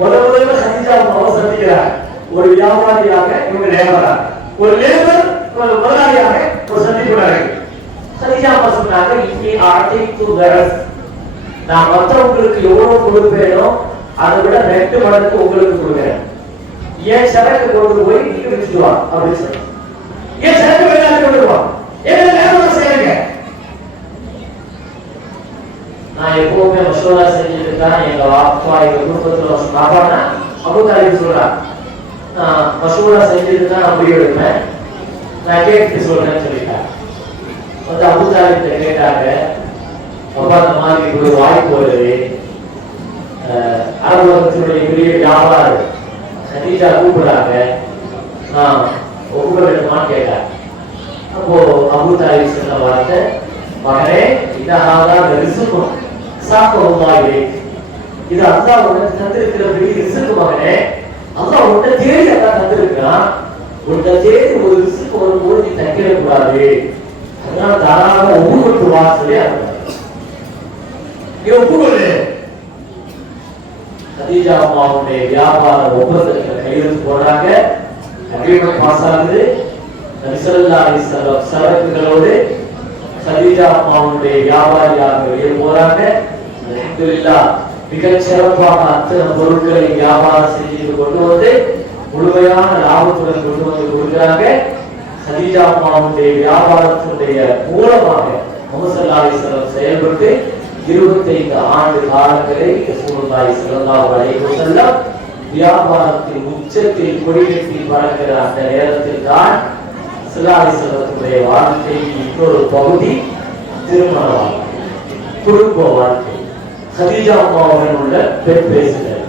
முதல்ல ஹதீஜா அம்மாவை சந்திக்கிறார். ஒரு வியாபாரியாக இவங்க லேபரா, ஒரு லேபர் முதலாளியாக ஒரு சந்திக்கிறார்கள். ஹதீஜா அம்மா சொன்னாங்க, இன்னி ஆதித்து தரஸ், நான் மற்றவங்களுக்கு எவ்வளவு கொடுப்பேனோ அதை விட 2 மடங்கு உங்களுக்கு கொடுக்கிறேன். ஏன் சரக்கு கொண்டு போய் நீங்க வித்துட்டு வா அப்படின்னு சொல்லி, ஏன் சரக்கு வெளிநாட்டு கொண்டு வா, ஏன் வியாபாரம் செய்யுங்க. நான் எப்பவுமே மசூரா செஞ்சுட்டு தான் எங்க அப்பா எங்க குடும்பத்துல பாப்பானா அபூதாலிப் சொல்றான், மசூரா செஞ்சுட்டு தான் நான் முடிவு எடுப்பேன், நான் கேட்டு சொல்றேன்னு சொல்லிட்டேன். வந்து அபூதாலிப்ட கேட்டாங்க, அப்பா அந்த மாதிரி ஒரு வாய்ப்பு வருது, அரபு உலகத்தினுடைய பெரிய வியாபாரம் ஹதீஜா கூப்பிடுறாங்க, நான் ஒப்புக்க வேண்டுமான்னு கேட்டேன். அப்போ அபூதாலிப் சொன்ன வார்த்தை, மகனே இதஹாதா ரிஸ்கும் சாக்கல்லாஹி, இது அல்லாஹ் உனக்கு தந்திருக்கிற பெரிய ரிஸ்க் மகனே, அல்லாஹ் உன்னை தேடி அல்லாஹ் தந்திருக்கான், உன்னை தேடி ஒரு ரிஸ்க் வரும்போது நீ தக்கிட கூடாது, அதனால தாராளமா ஒப்புக்கொண்டு வா சொல்லி நீ ஒப்புக்கொள்ளு. ஹதீஜா அம்மாவுடைய வியாபார ஒப்பந்தத்தில் கையெழுத்து போடுறாங்க. அக்ரீமெண்ட் பாஸ் ஆகுது. நபி ஸல்லல்லாஹு அலைஹி வஸல்லம் சரக்குகளோடு ஹதீஜா அம்மாவுடைய வியாபாரியாக வெளியே போறாங்க. அல்ஹம்துலில்லாஹ் மிகச் சிறப்பாக அத்தனை பொருட்களை வியாபாரம் செஞ்சு கொண்டு வந்து முழுமையான லாபத்துடன் கொண்டு வந்து கொடுக்கிறாங்க. ஹதீஜா அம்மாவுடைய வியாபாரத்தினுடைய மூலமாக முஹம்மது ஸல்லல்லாஹு அலைஹி வஸல்லம் செயல்பட்டு 25 ஆண்டு காலங்களை ரசூலுல்லாஹி ஸல்லல்லாஹு அலைஹி வஸல்லம் வியாபாரத்தின் உச்சத்தில் கொடிகட்டி பறக்கிற அந்த நேரத்தில் தான் ஸல்லல்லாஹு அலைஹி வஸல்லத்துடைய வாழ்க்கையின் இன்னொரு பகுதி திருமண வாழ்க்கை, குடும்ப வாழ்க்கை, ஹதீஜா அம்மாவுடன் உள்ள பெண் பேசுதல்.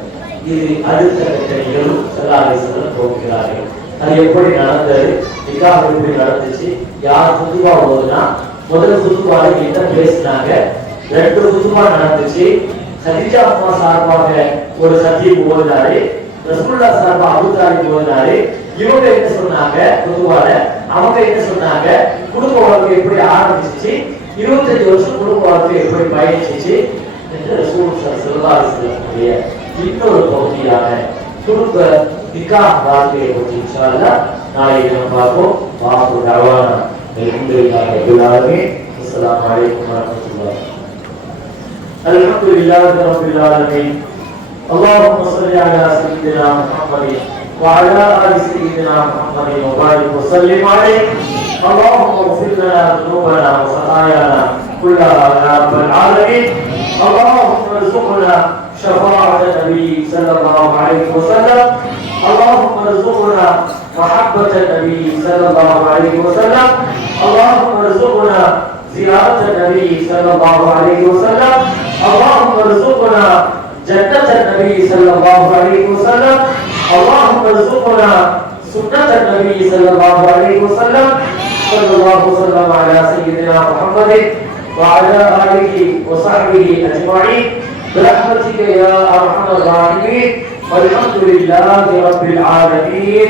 இது அடுத்த கட்ட நிகழ்வு ஸல்லல்லாஹு அலைஹி வஸல்லம் போகிறார்கள். அது எப்படி நடந்தது, நிக்காஹ் எப்படி நடந்துச்சு, யார் குதுபா ஓதுனா, முதல் குதுபால என்ன பேசினாங்க, 2 குதுபா நடந்துச்சு. ஹதீஜா அம்மா சார்பாக ஒரு சத்தீப் ஓதுனாரு, ரசூலுல்லாஹ் சார்பாக அபூ தாலிப் ஓதுனாரு. இவங்க என்ன சொன்னாங்க குதுபால, அவங்க என்ன சொன்னாங்க, குடும்ப வாழ்க்கை எப்படி ஆரம்பிச்சிச்சு, 25 வருஷம் குடும்ப வாழ்க்கை எப்படி பயணிச்சிச்சு என்று ரசூலுல்லாஹ் ஸல்லல்லாஹு அலைஹி வஸல்லம் இன்னொரு பகுதியான குடும்ப நிக்காஹ் வாழ்க்கையை பற்றி இன்ஷா அல்லாஹ் நாளை நாம் பார்ப்போம். வாஹு தஅவானா அல்ஹம்துலில்லாஹி ரப்பில் ஆலமீன். அஸ்ஸலாமு அலைக்கும் வரஹ்மத்துல்லாஹி. அல்ஹம்துலில்லாஹி ரப்பில் ஆலமீன். اللهم صل على سيدنا محمد وعلى ال سيدنا محمد وبارك وسلم عليه. اللهم اغفر لنا ذنوبنا وخطايانا كلها يا رب العالمين. اللهم ارزقنا شفاعة النبي صلى الله عليه وسلم. اللهم ارزقنا محبة النبي صلى الله عليه وسلم. اللهم ارزقنا زيارة النبي صلى الله عليه وسلم. اللهم ارزقنا جنة النبي صلى الله عليه وسلم. اللهم ارزقنا سنة النبي صلى الله عليه وسلم. صلى الله وسلم على سيدنا محمد وعلى آله وصحبه أجمعين برحمتك يا أرحم الراحمين. والحمد لله رب العالمين.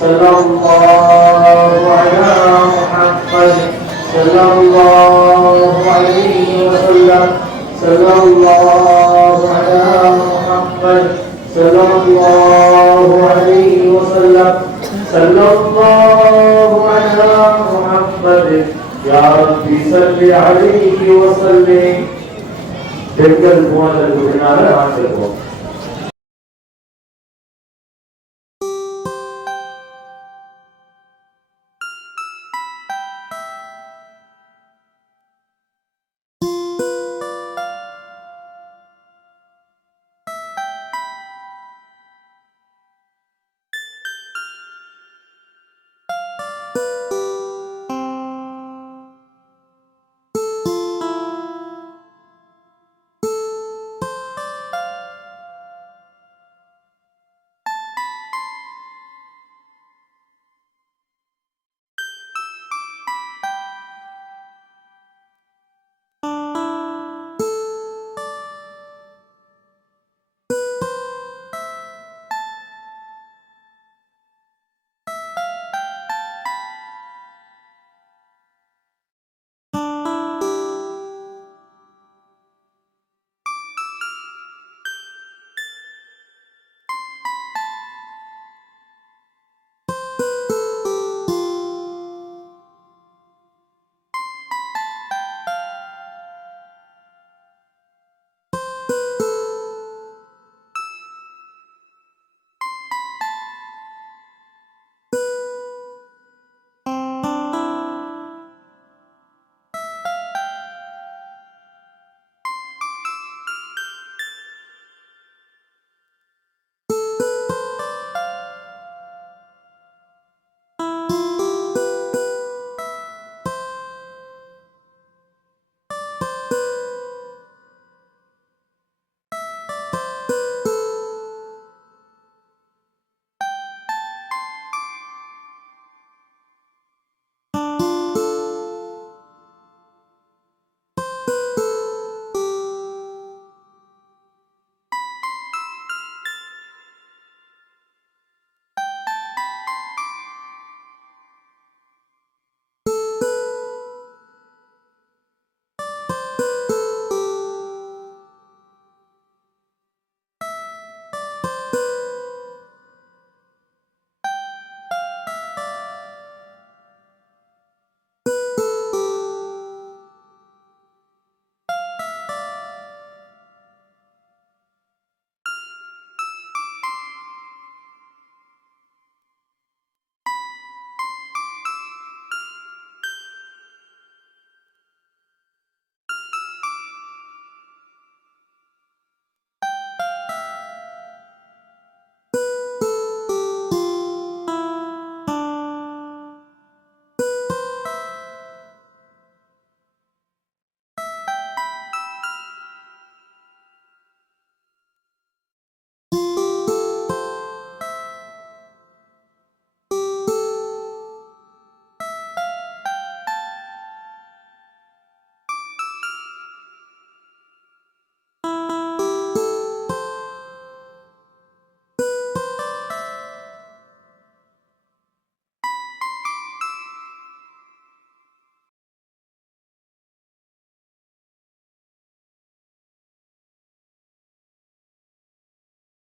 صلى الله على محمد صلى الله عليه وسلم. صلى الله على محمد صلى الله عليه وسلم. صلى الله على محمد يا ربي صل عليه وسلم. பெண்கள் போனதற்கு பின்னால ஆண்கள் போகும்.